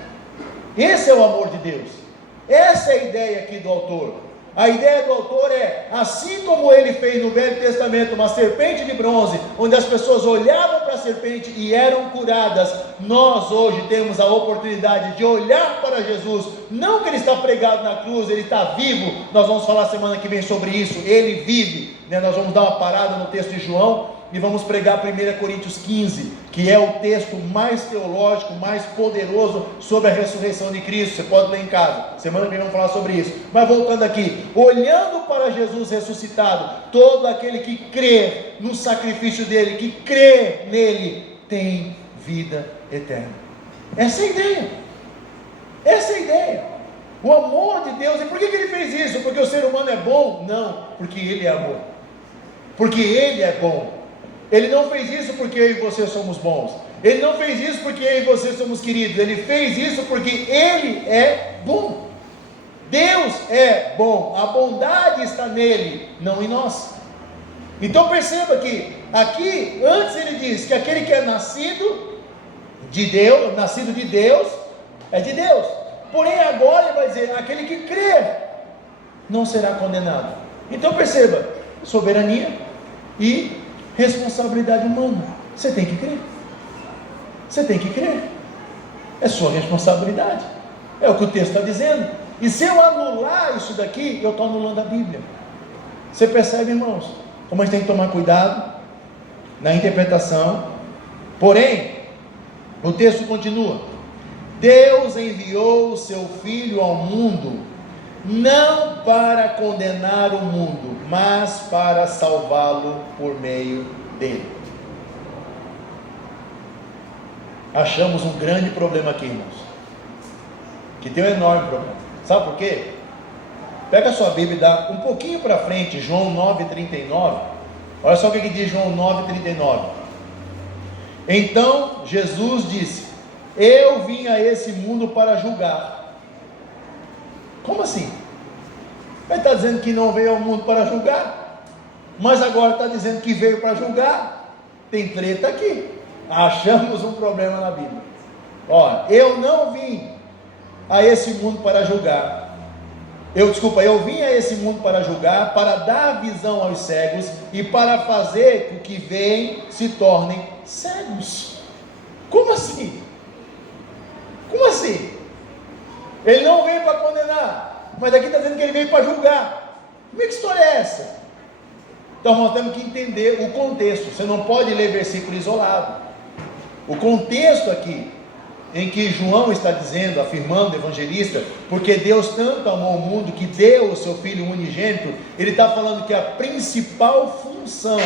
Esse é o amor de Deus. Essa é a ideia aqui do autor. A ideia do autor é, assim como ele fez no Velho Testamento uma serpente de bronze, onde as pessoas olhavam para a serpente e eram curadas, nós hoje temos a oportunidade de olhar para Jesus, não que ele está pregado na cruz, ele está vivo. Nós vamos falar semana que vem sobre isso, ele vive, né? Nós vamos dar uma parada no texto de João e vamos pregar 1 Coríntios 15, que é o texto mais teológico, mais poderoso sobre a ressurreição de Cristo. Você pode ler em casa, semana que vem vamos falar sobre isso. Mas voltando aqui, olhando para Jesus ressuscitado, todo aquele que crê no sacrifício dele, que crê nele, tem vida eterna. Essa é a ideia. Essa é a ideia. O amor de Deus, e por que ele fez isso? Porque o ser humano é bom? Não, porque ele é amor. Porque ele é bom. Ele não fez isso porque eu e você somos bons. Ele não fez isso porque eu e você somos queridos. Ele fez isso porque ele é bom. Deus é bom. A bondade está nele, não em nós. Então perceba que aqui, antes ele diz que aquele que é nascido de Deus, é de Deus. Porém agora ele vai dizer, aquele que crê não será condenado. Então perceba, soberania e responsabilidade humana. Você tem que crer. Você tem que crer. É sua responsabilidade. É o que o texto está dizendo. E se eu anular isso daqui, eu estou anulando a Bíblia. Você percebe, irmãos, como a gente tem que tomar cuidado na interpretação. Porém, o texto continua: Deus enviou o seu Filho ao mundo, não para condenar o mundo, mas para salvá-lo por meio dele. Achamos um grande problema aqui, irmãos, que tem um enorme problema. Sabe por quê? Pega a sua Bíblia e dá um pouquinho para frente, João 9,39. Olha só o que diz João 9,39. Então Jesus disse: eu vim a esse mundo para julgar. Como assim? Ele está dizendo que não veio ao mundo para julgar, mas agora está dizendo que veio para julgar. Tem treta aqui. Achamos um problema na Bíblia. Olha, eu não vim a esse mundo para julgar. Eu vim a esse mundo para julgar, para dar visão aos cegos e para fazer com que veem se tornem cegos. Como assim? Como assim? Ele não veio para condenar, mas aqui está dizendo que ele veio para julgar. Como é que história é essa? Então nós temos que entender o contexto. Você não pode ler versículo isolado. O contexto aqui, em que João está dizendo, afirmando, evangelista, porque Deus tanto amou o mundo que deu o seu Filho unigênito, ele está falando que a principal função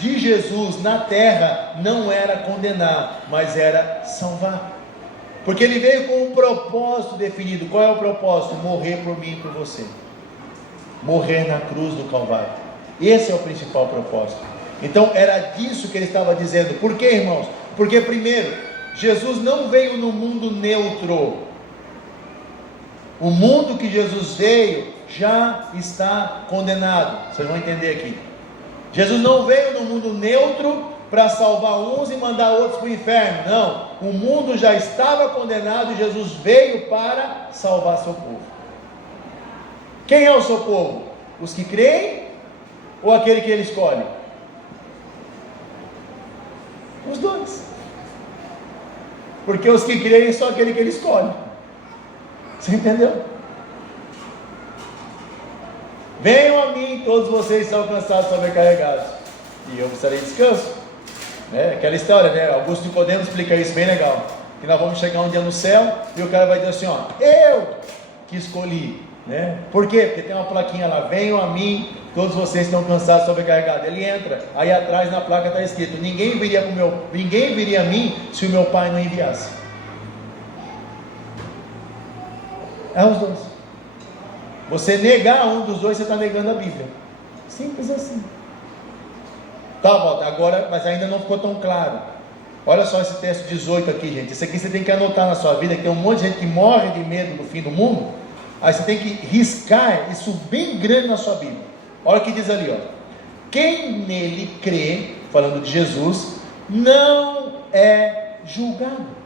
de Jesus na terra não era condenar, mas era salvar. Porque ele veio com um propósito definido. Qual é o propósito? Morrer por mim e por você. Morrer na cruz do Calvário. Esse é o principal propósito. Então era disso que ele estava dizendo. Por quê, irmãos? Porque primeiro, Jesus não veio no mundo neutro. O mundo que Jesus veio já está condenado. Vocês vão entender aqui. Jesus não veio no mundo neutro para salvar uns e mandar outros para o inferno. Não, o mundo já estava condenado e Jesus veio para salvar seu povo. Quem é o seu povo? Os que creem ou aquele que ele escolhe? Os dois. Porque os que creem são aquele que ele escolhe. Você entendeu? Venham a mim, todos vocês são cansados e sobrecarregados, e eu vos darei descanso. Aquela história, né? Augusto Nicodemo explica isso bem legal. Que nós vamos chegar um dia no céu e o cara vai dizer assim: ó, eu que escolhi, né? Por quê? Porque tem uma plaquinha lá: venham a mim, todos vocês estão cansados e sobrecarregados. Ele entra, aí atrás na placa está escrito: ninguém viria a mim se o meu Pai não enviasse. É os dois. Você negar um dos dois, você está negando a Bíblia. Simples assim. Tá, volta, agora, mas ainda não ficou tão claro. Olha só esse texto 18 aqui, gente. Isso aqui você tem que anotar na sua vida, que tem um monte de gente que morre de medo do fim do mundo. Aí você tem que riscar isso bem grande na sua Bíblia. Olha o que diz ali, ó: quem nele crê, falando de Jesus, não é julgado.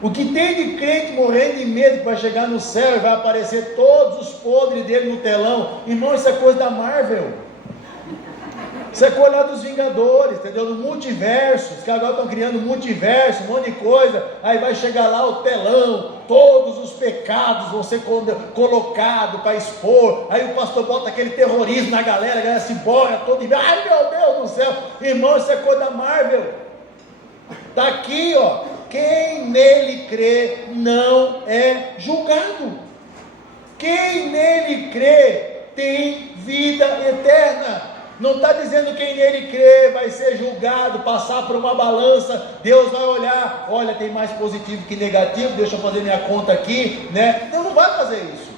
O que tem de crente morrendo de medo que vai chegar no céu e vai aparecer todos os podres dele no telão, irmão, isso é coisa da Marvel. Isso é coisa lá dos Vingadores, entendeu? Do multiverso. Os caras agora estão criando multiverso, um monte de coisa. Aí vai chegar lá o telão, todos os pecados vão ser colocados para expor. Aí o pastor bota aquele terrorismo na galera, a galera se borra toda e ai meu Deus do céu, irmão, isso é coisa da Marvel. Está aqui, ó: quem nele crê não é julgado. Quem nele crê tem vida eterna. Não está dizendo quem nele crê vai ser julgado, passar por uma balança, Deus vai olhar, olha, tem mais positivo que negativo, deixa eu fazer minha conta aqui, né? Não não vai fazer isso.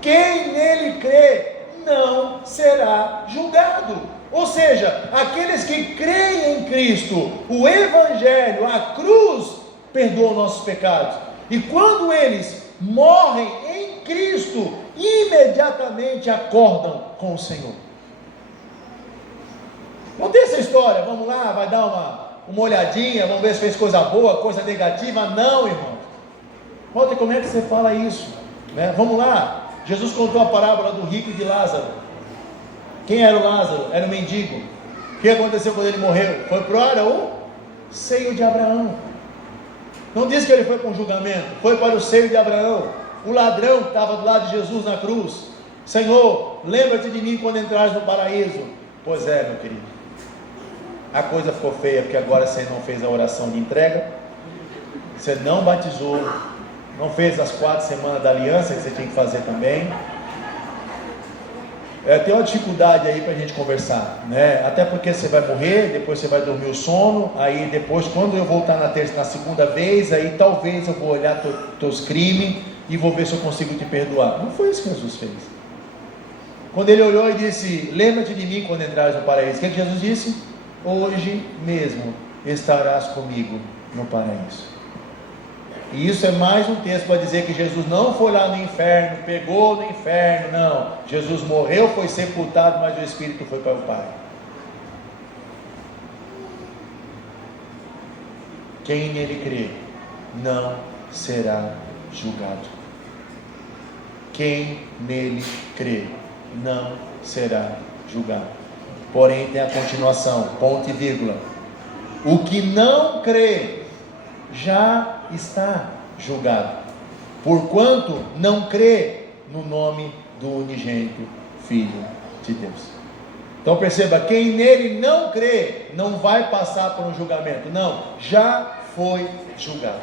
Quem nele crê não será julgado. Ou seja, aqueles que creem em Cristo, o Evangelho, a cruz, perdoam nossos pecados. E quando eles morrem em Cristo, imediatamente acordam com o Senhor. Não tem essa história, vamos lá, vai dar uma olhadinha, vamos ver se fez coisa boa, coisa negativa. Não, irmão. Olha como é que você fala isso, né? Vamos lá, Jesus contou a parábola do rico e de Lázaro. Quem era o Lázaro? Era um mendigo. O que aconteceu quando ele morreu? Foi para o seio de Abraão. Não diz que ele foi para um julgamento, foi para o seio de Abraão. O ladrão que estava do lado de Jesus na cruz: Senhor, lembra-te de mim quando entrares no paraíso. Pois é, meu querido, a coisa ficou feia, porque agora você não fez a oração de entrega, você não batizou, não fez as 4 semanas da aliança que você tinha que fazer também. Tem uma dificuldade aí para a gente conversar, né? Até porque você vai morrer, depois você vai dormir o sono, aí depois, quando eu voltar na segunda vez, aí talvez eu vou olhar teus crimes e vou ver se eu consigo te perdoar. Não foi isso que Jesus fez. Quando ele olhou e disse: lembra-te de mim quando entrares no paraíso. O que Jesus disse? Hoje mesmo estarás comigo no paraíso. E isso é mais um texto para dizer que Jesus não foi lá no inferno, pegou no inferno, não. Jesus morreu, foi sepultado, mas o Espírito foi para o Pai. Quem nele crê não será julgado. Quem nele crê não será julgado. Porém tem a continuação, ponto e vírgula: o que não crê já está julgado, porquanto não crê no nome do unigênito Filho de Deus. Então perceba, quem nele não crê não vai passar por um julgamento, não, já foi julgado.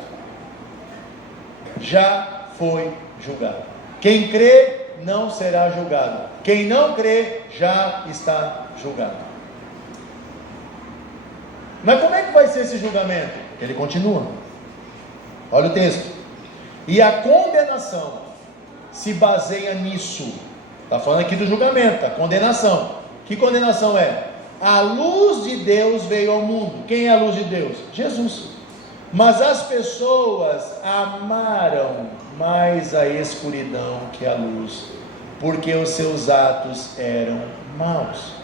Já foi julgado. Quem crê não será julgado. Quem não crê já está julgado. Mas como é que vai ser esse julgamento? Ele continua. Olha o texto. E a condenação se baseia nisso. Está falando aqui do julgamento, a condenação. Que condenação é? A luz de Deus veio ao mundo. Quem é a luz de Deus? Jesus. Mas as pessoas amaram mais a escuridão que a luz, porque os seus atos eram maus.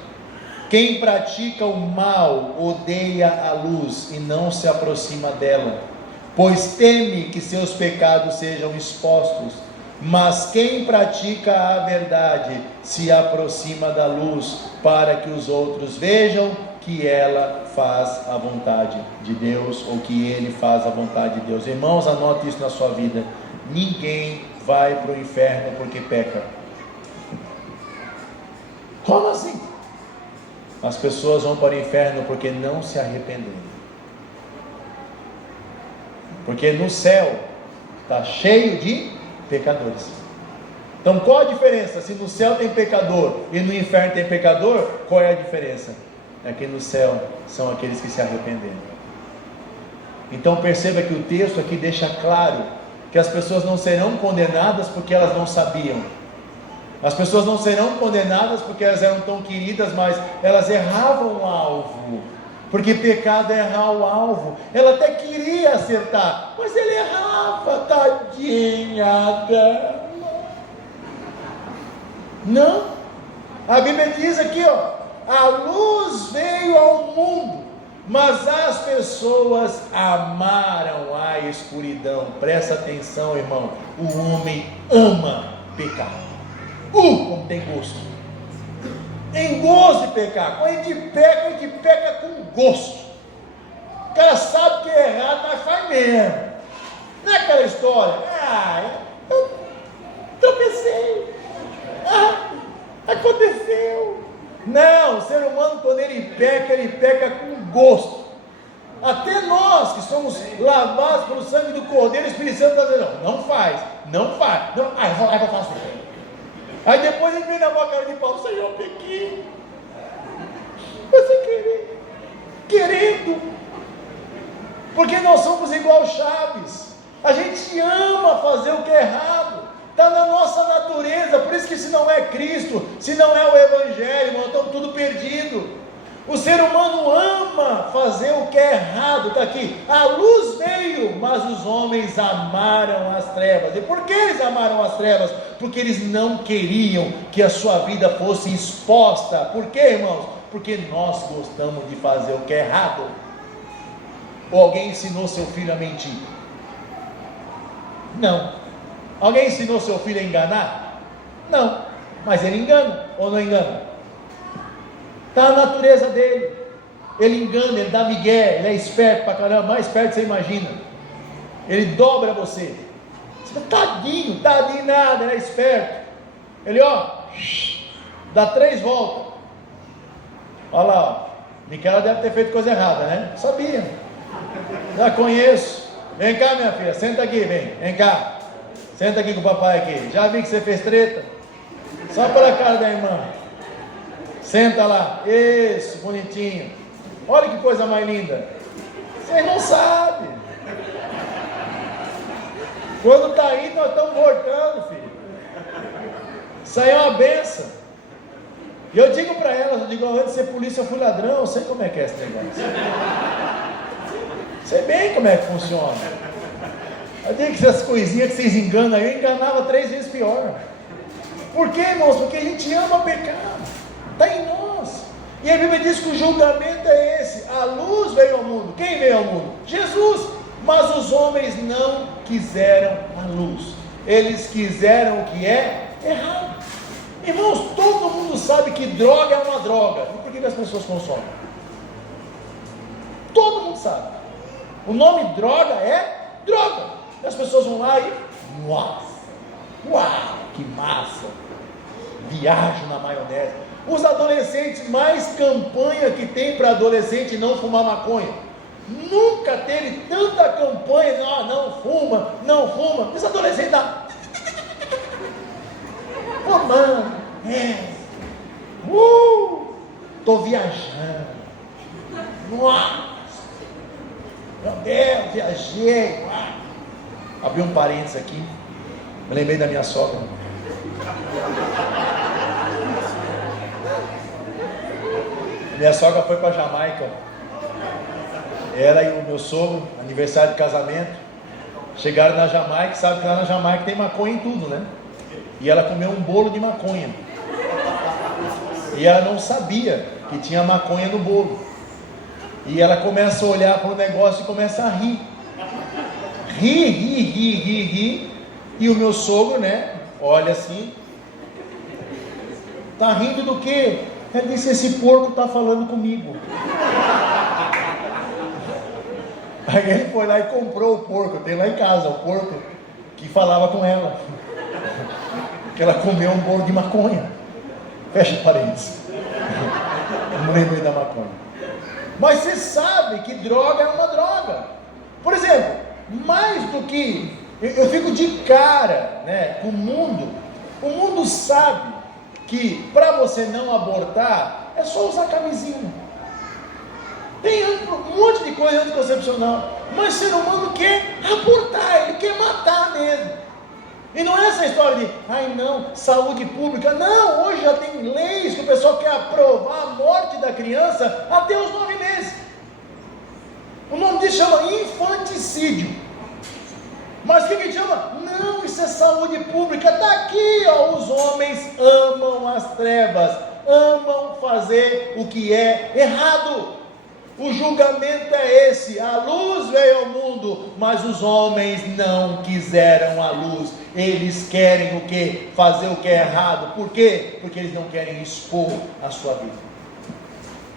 Quem pratica o mal odeia a luz e não se aproxima dela, pois teme que seus pecados sejam expostos. Mas quem pratica a verdade se aproxima da luz, para que os outros vejam que ela faz a vontade de Deus, ou que ele faz a vontade de Deus. Irmãos, anote isso na sua vida: ninguém vai para o inferno porque peca. Como assim? As pessoas vão para o inferno porque não se arrependeram. Porque no céu está cheio de pecadores. Então qual a diferença? Se no céu tem pecador e no inferno tem pecador, qual é a diferença? É que no céu são aqueles que se arrependeram. Então perceba que o texto aqui deixa claro que as pessoas não serão condenadas porque elas não sabiam. As pessoas não serão condenadas porque elas eram tão queridas, mas elas erravam o alvo. Porque pecado é errar o alvo. Ela até queria acertar, mas ele errava, tadinha dela. Não. A Bíblia diz aqui, a luz veio ao mundo, mas as pessoas amaram a escuridão. Presta atenção, irmão. O homem ama pecar. Como tem gosto. Tem gosto de pecar. Quando a gente peca com gosto. O cara sabe que é errado, mas faz mesmo. Não é aquela história: eu tropecei, aconteceu. Não, o ser humano, quando ele peca com gosto. Até nós que somos lavados pelo sangue do Cordeiro, o Espírito Santo está dizendo: não faz, eu vou fazer. Aí depois ele vem na boca cara de pau: Senhor, pequei. Você querendo. Porque nós somos igual Chaves. A gente ama ama fazer o que é errado. Está na nossa natureza. Por isso que se não é Cristo, se não é o Evangelho, nós estamos tudo perdido. O ser humano ama fazer o que é errado. Está aqui, a luz veio, mas os homens amaram as trevas. E por que eles amaram as trevas? Porque eles não queriam que a sua vida fosse exposta. Por quê, irmãos? Porque nós gostamos de fazer o que é errado. Ou alguém ensinou seu filho a mentir? Não. Alguém ensinou seu filho a enganar? Não. Mas ele engana ou não engana? Está na natureza dele. Ele engana, ele dá migué, ele é esperto pra caramba, mais esperto que você imagina. Ele dobra você. Você tadinho nada, ele é esperto. Ele dá 3 voltas. Olha lá, Micaela deve ter feito coisa errada, né? Sabia. Já conheço. Vem cá, minha filha, senta aqui, vem cá. Senta aqui com o papai aqui. Já vi que você fez treta. Só pela cara da irmã. Senta lá. Isso, bonitinho. Olha que coisa mais linda. Vocês não sabem. Quando está indo, nós estamos voltando, filho. Isso aí é uma benção. E eu digo para elas, antes de ser polícia eu fui ladrão, eu sei como é que é esse negócio. Sei bem como é que funciona. Eu digo que essas coisinhas que vocês enganam aí, eu enganava 3 vezes pior. Por quê, irmãos? Porque a gente ama pecar. Está em nós. E a Bíblia diz que o julgamento é esse. A luz veio ao mundo. Quem veio ao mundo? Jesus. Mas os homens não quiseram a luz. Eles quiseram o que é errado. Irmãos, todo mundo sabe que droga é uma droga. E por que as pessoas consomem? Todo mundo sabe. O nome droga é droga. E as pessoas vão lá e... Nossa! Uau! Que massa! Viajo na maionese. Os adolescentes, mais campanha que tem para adolescente não fumar maconha. Nunca teve tanta campanha, não fuma, não fuma. Os adolescentes dá. Mano, tô viajando. Nossa, meu Deus, viajei. Abri um parênteses aqui. Me lembrei da minha sogra. Minha sogra foi para Jamaica. Ela e o meu sogro, aniversário de casamento, chegaram na Jamaica. Sabe que lá na Jamaica tem maconha em tudo, né? E ela comeu um bolo de maconha. E ela não sabia que tinha maconha no bolo. E ela começa a olhar para o negócio e começa a rir. Ri. E o meu sogro, né? Olha assim. Tá rindo do quê? Ele disse, esse porco está falando comigo. Aí ele foi lá e comprou o porco. Tem lá em casa o porco que falava com ela. Que ela comeu um bolo de maconha. Fecha parênteses. Não lembrei da maconha. Mas você sabe que droga é uma droga. Por exemplo, mais do que... Eu fico de cara, né, com o mundo. O mundo sabe que para você não abortar é só usar camisinha. Tem um monte de coisa anticoncepcional, mas o ser humano quer abortar, ele quer matar mesmo. E não é essa história de, ai não, saúde pública. Não, hoje já tem leis que o pessoal quer aprovar a morte da criança até os 9 meses. O nome disso chama infanticídio. Mas o que chama? Não, isso é saúde pública. Está aqui, os homens amam as trevas, amam fazer o que é errado. O julgamento é esse. A luz veio ao mundo, mas os homens não quiseram a luz. Eles querem o quê? Fazer o que é errado. Por quê? Porque eles não querem expor a sua vida.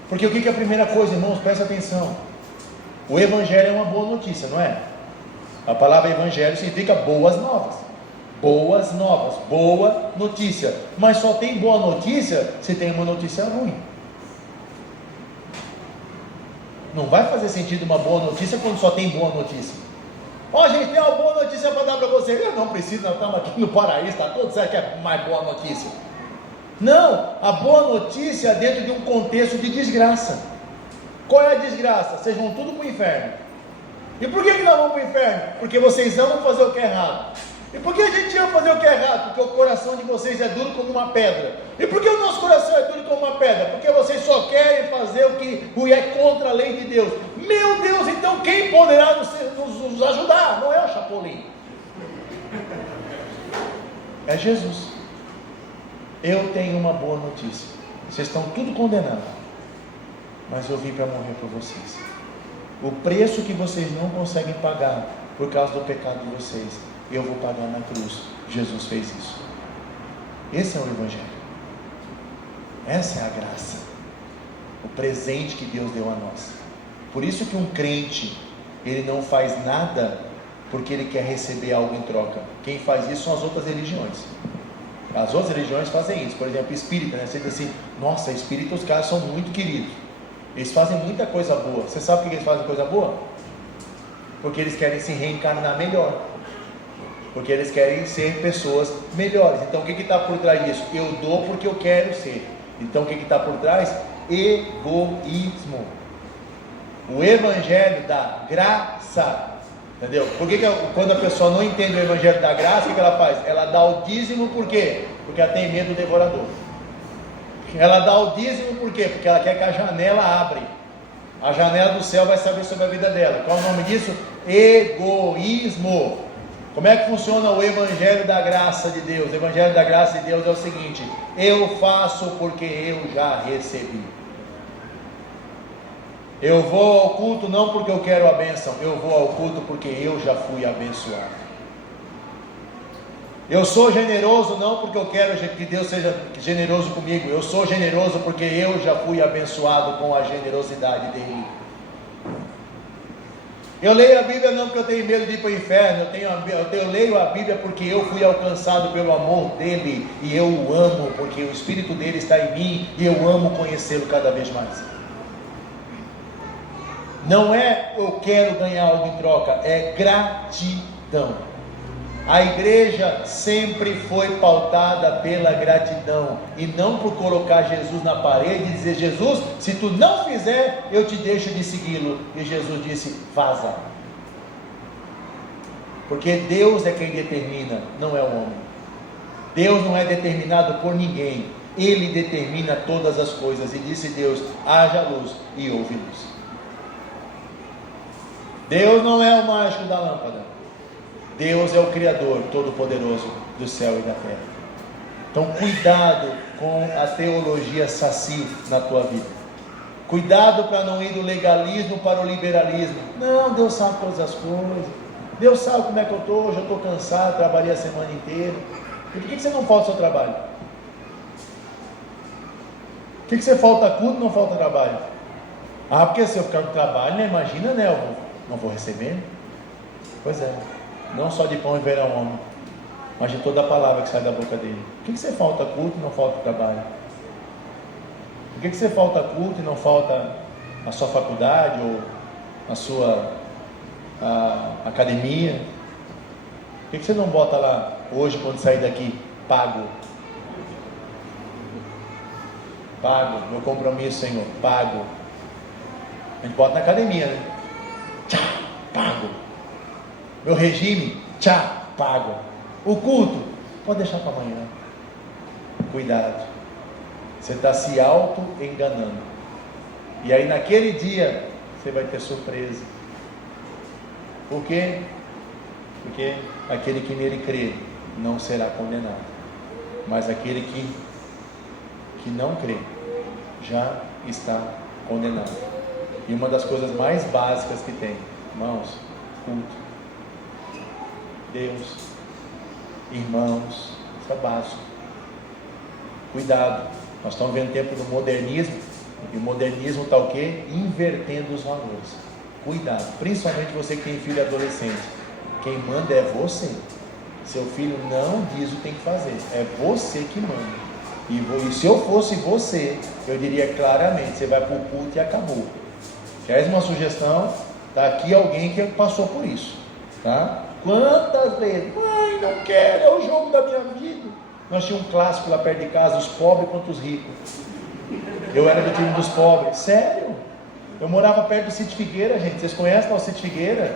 Porque o que é a primeira coisa, irmãos? Presta atenção. O Evangelho é uma boa notícia, não é? A palavra Evangelho significa boas novas. Boas novas, boa notícia. Mas só tem boa notícia se tem uma notícia ruim. Não vai fazer sentido uma boa notícia quando só tem boa notícia. Gente, tem uma boa notícia para dar para você. Eu não preciso, nós estamos aqui no paraíso, está todo certo que é mais boa notícia. Não, a boa notícia é dentro de um contexto de desgraça. Qual é a desgraça? Vocês vão tudo para o inferno. E por que nós vamos para o inferno? Porque vocês amam fazer o que é errado. E por que a gente ama fazer o que é errado? Porque o coração de vocês é duro como uma pedra. E por que o nosso coração é duro como uma pedra? Porque vocês só querem fazer o que é contra a lei de Deus. Meu Deus, então quem poderá nos ajudar? Não é o Chapolin. É Jesus. Eu tenho uma boa notícia. Vocês estão tudo condenados, mas eu vim para morrer por vocês. O preço que vocês não conseguem pagar por causa do pecado de vocês, eu vou pagar na cruz. Jesus fez isso. Esse é o Evangelho. Essa é a graça, o presente que Deus deu a nós. Por isso que um crente, ele não faz nada porque ele quer receber algo em troca. Quem faz isso são as outras religiões. As outras religiões fazem isso. Por exemplo, espírita, né? Você diz assim, nossa, espírita, os caras são muito queridos, eles fazem muita coisa boa. Você sabe por que eles fazem coisa boa? Porque eles querem se reencarnar melhor, porque eles querem ser pessoas melhores. Então o que está por trás disso? Eu dou porque eu quero ser. Então o que está por trás? Egoísmo. O Evangelho da graça, entendeu? Porque quando a pessoa não entende o Evangelho da graça, o que ela faz? Ela dá o dízimo, por quê? Porque ela tem medo do devorador. Ela dá o dízimo por quê? Porque ela quer que a janela abra. A janela do céu vai saber sobre a vida dela. Qual é o nome disso? Egoísmo. Como é que funciona o Evangelho da graça de Deus? O Evangelho da graça de Deus é o seguinte: eu faço porque eu já recebi. Eu vou ao culto não porque eu quero a bênção, eu vou ao culto porque eu já fui abençoado. Eu sou generoso não porque eu quero que Deus seja generoso comigo, eu sou generoso porque eu já fui abençoado com a generosidade dele. Eu leio a Bíblia não porque eu tenho medo de ir para o inferno, eu leio a Bíblia porque eu fui alcançado pelo amor dele, e eu o amo porque o Espírito dele está em mim, e eu amo conhecê-lo cada vez mais. Não é eu quero ganhar algo em troca, é gratidão. A igreja sempre foi pautada pela gratidão, e não por colocar Jesus na parede e dizer: Jesus, se tu não fizer, eu te deixo de segui-lo. E Jesus disse: vaza. Porque Deus é quem determina, não é o homem. Deus não é determinado por ninguém, Ele determina todas as coisas. E disse Deus: haja luz, e houve luz. Deus não é o mágico da lâmpada. Deus é o Criador Todo-Poderoso do céu e da terra. Então cuidado com a teologia saci na tua vida. Cuidado para não ir do legalismo para o liberalismo. Não, Deus sabe todas as coisas. Deus sabe como é que eu estou. Hoje eu estou cansado, trabalhei a semana inteira. E por que você não falta o seu trabalho? Por que você falta culto e não falta trabalho? Ah, porque se eu ficar no trabalho, né? Imagina, né? Eu não vou receber. Pois é. Não só de pão viverá o homem, mas de toda a palavra que sai da boca dele. Por que você falta culto e não falta trabalho? Por que você falta culto e não falta a sua faculdade ou a sua academia? Por que você não bota lá, hoje quando sair daqui, pago? Pago, meu compromisso, Senhor, pago. A gente bota na academia, né? Tchau, pago. Meu regime, tchá, pago. O culto, pode deixar para amanhã. Cuidado, você está se auto-enganando. E aí naquele dia, você vai ter surpresa. Por quê? Porque aquele que nele crê, não será condenado. Mas aquele que não crê, já está condenado. E uma das coisas mais básicas que tem, irmãos, culto. Deus, irmãos, isso é básico. Cuidado, nós estamos vendo o tempo do modernismo, e o modernismo está o quê? Invertendo os valores. Cuidado, principalmente você que tem filho adolescente. Quem manda é você. Seu filho não diz o que tem que fazer, é você que manda. E se eu fosse você, eu diria claramente: você vai para o culto e acabou. Quer uma sugestão? Está aqui alguém que passou por isso, tá? Quantas vezes? Mãe, não quero, é o jogo da minha vida. Nós tínhamos um clássico lá perto de casa, os pobres contra os ricos. Eu era do time dos pobres, sério. Eu morava perto do Sítio Figueira, gente. Vocês conhecem lá o Sítio Figueira?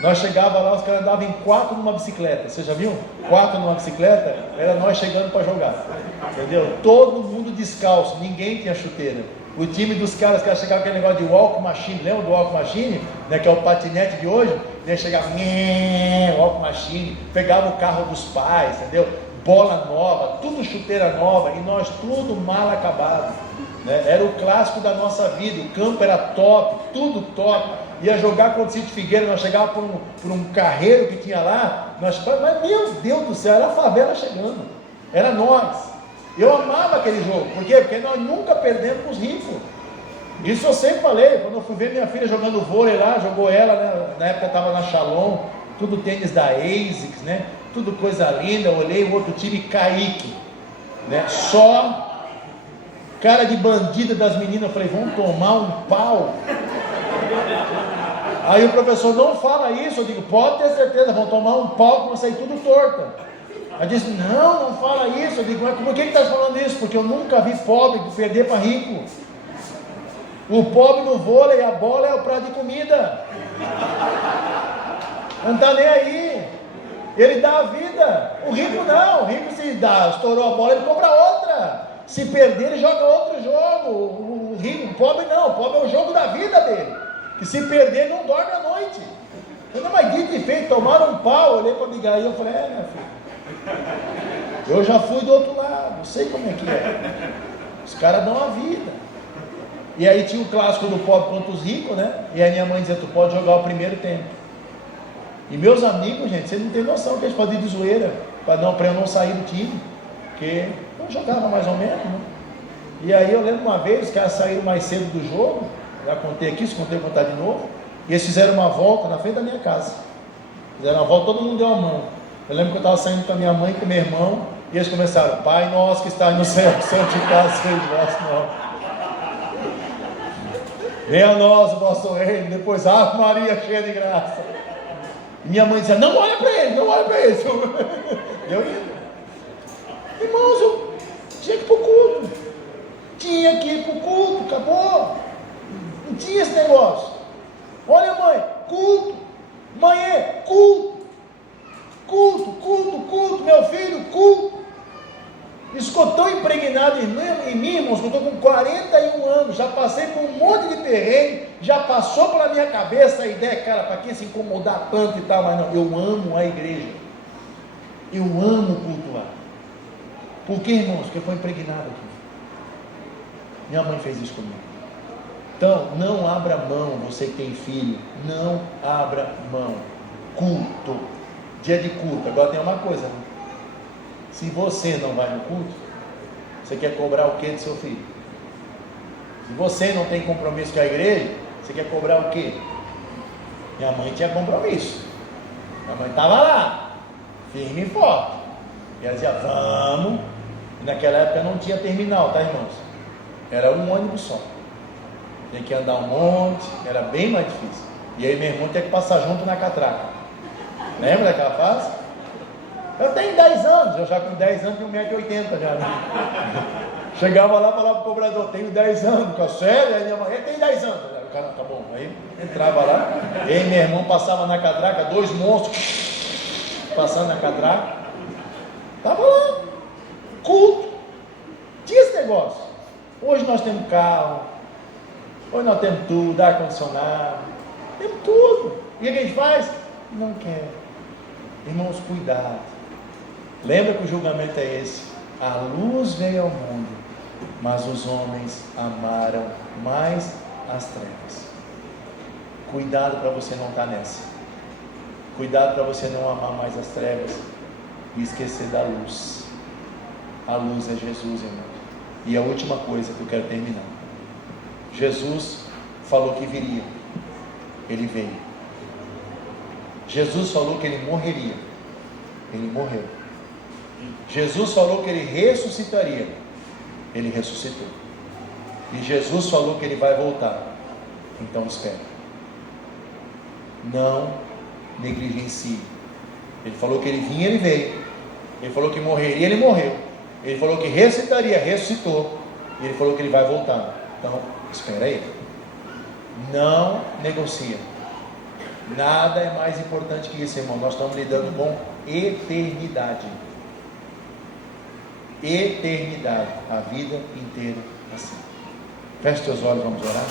Nós chegava lá, os caras andavam em 4 numa bicicleta. Você já viu? 4 numa bicicleta, era nós chegando para jogar. Entendeu? Todo mundo descalço, ninguém tinha chuteira. O time dos caras que chegavam com aquele negócio de walk machine, lembra do walk machine? Né, que é o patinete de hoje? Eles chegavam, walk machine, pegava o carro dos pais, entendeu? Bola nova, tudo chuteira nova, e nós tudo mal acabado. Né? Era o clássico da nossa vida, o campo era top, tudo top. Ia jogar contra o Sítio Figueira, nós chegávamos por um carreiro que tinha lá, mas meu Deus do céu, era a favela chegando, era nós. Eu amava aquele jogo, por quê? Porque nós nunca perdemos com os ricos. Isso eu sempre falei, quando eu fui ver minha filha jogando vôlei lá, jogou ela, né? Na época estava na Shalom, tudo tênis da ASICS, né? Tudo coisa linda. Eu olhei o outro time, Kaique, né? Só cara de bandida das meninas. Eu falei, vamos tomar um pau. Aí o professor, não fala isso. Eu digo, pode ter certeza, vão tomar um pau que vão sair tudo torta. Aí disse, não fala isso. Eu digo, mas por que está falando isso? Porque eu nunca vi pobre perder para rico. O pobre no vôlei, a bola é o prato de comida. Não está nem aí. Ele dá a vida. O rico não. O rico, se estourou a bola, ele compra outra. Se perder, ele joga outro jogo. O rico, o pobre não. O pobre é o jogo da vida dele. Que se perder, ele não dorme à noite. Eu não, mas dito e feito, tomaram um pau. Eu olhei para a Abigail e eu falei, minha filha, eu já fui do outro lado, sei como é que é. Os caras dão a vida. E aí tinha o clássico do pobre contra os ricos, né? E aí minha mãe dizia, tu pode jogar o primeiro tempo. E meus amigos, gente, vocês não tem noção que eles faziam de zoeira para eu não sair do time, porque eu jogava mais ou menos, né? E aí eu lembro uma vez, os caras saíram mais cedo do jogo, já contei aqui, se contei, vou contar de novo, e eles fizeram uma volta na frente da minha casa. Fizeram uma volta, todo mundo deu a mão. Eu lembro que eu estava saindo com a minha mãe e com meu irmão, e eles começaram, Pai nosso que está no céu, santificado seja o vosso nome. Venha a nós o vosso reino, depois Ave Maria cheia de graça. E minha mãe dizia, não olha para ele, não olha para ele. Eu ia. Irmãos, eu tinha que ir para o culto. Tinha que ir para o culto, acabou. Não tinha esse negócio. Olha, mãe, culto. Mãe, culto. Culto, meu filho, culto. Isso ficou tão impregnado em mim, irmãos, que eu estou com 41 anos, já passei por um monte de perrengue, já passou pela minha cabeça a ideia, cara, para que se incomodar tanto e tal, mas não, eu amo a igreja, eu amo cultuar. Por que, irmãos? Porque foi impregnado aqui. Minha mãe fez isso comigo. Então, não abra mão, você que tem filho, não abra mão. Culto. Dia de culto. Agora tem uma coisa, né? Se você não vai no culto, você quer cobrar o que do seu filho? Se você não tem compromisso com a igreja, você quer cobrar o que? Minha mãe tinha compromisso. Minha mãe estava lá, firme e forte. E ela dizia, vamos. E naquela época não tinha terminal, tá, irmãos? Era um ônibus só. Tinha que andar um monte, era bem mais difícil. E aí meu irmão tinha que passar junto na catraca. Lembra daquela fase? Eu tenho 10 anos, eu já com 10 anos tenho 1,80m já, né? Chegava lá e falava pro cobrador, tenho 10 anos, ficava sério, aí minha mãe, tem 10 anos. O cara, tá bom, aí entrava lá, e aí meu irmão passava na catraca, 2 monstros passando na catraca, estava lá, culto, tinha esse negócio. Hoje nós temos carro, hoje nós temos tudo, ar-condicionado, temos tudo. E o que a gente faz? Não quer. Irmãos, cuidado. Lembra que o julgamento é esse? A luz veio ao mundo, mas os homens amaram mais as trevas. Cuidado para você não estar nessa. Cuidado para você não amar mais as trevas e esquecer da luz. A luz é Jesus, irmão. E a última coisa que eu quero terminar. Jesus falou que viria. Ele veio. Jesus falou que ele morreria. Ele morreu. Jesus falou que ele ressuscitaria. Ele ressuscitou. E Jesus falou que ele vai voltar. Então espere. Não negligencie. Ele falou que ele vinha, ele veio. Ele falou que morreria, ele morreu. Ele falou que ressuscitaria, ressuscitou. E ele falou que ele vai voltar. Então, espera aí. Não negocia. Nada é mais importante que isso, irmão. Nós estamos lidando com eternidade. Eternidade. A vida inteira assim. Feche teus olhos, vamos orar.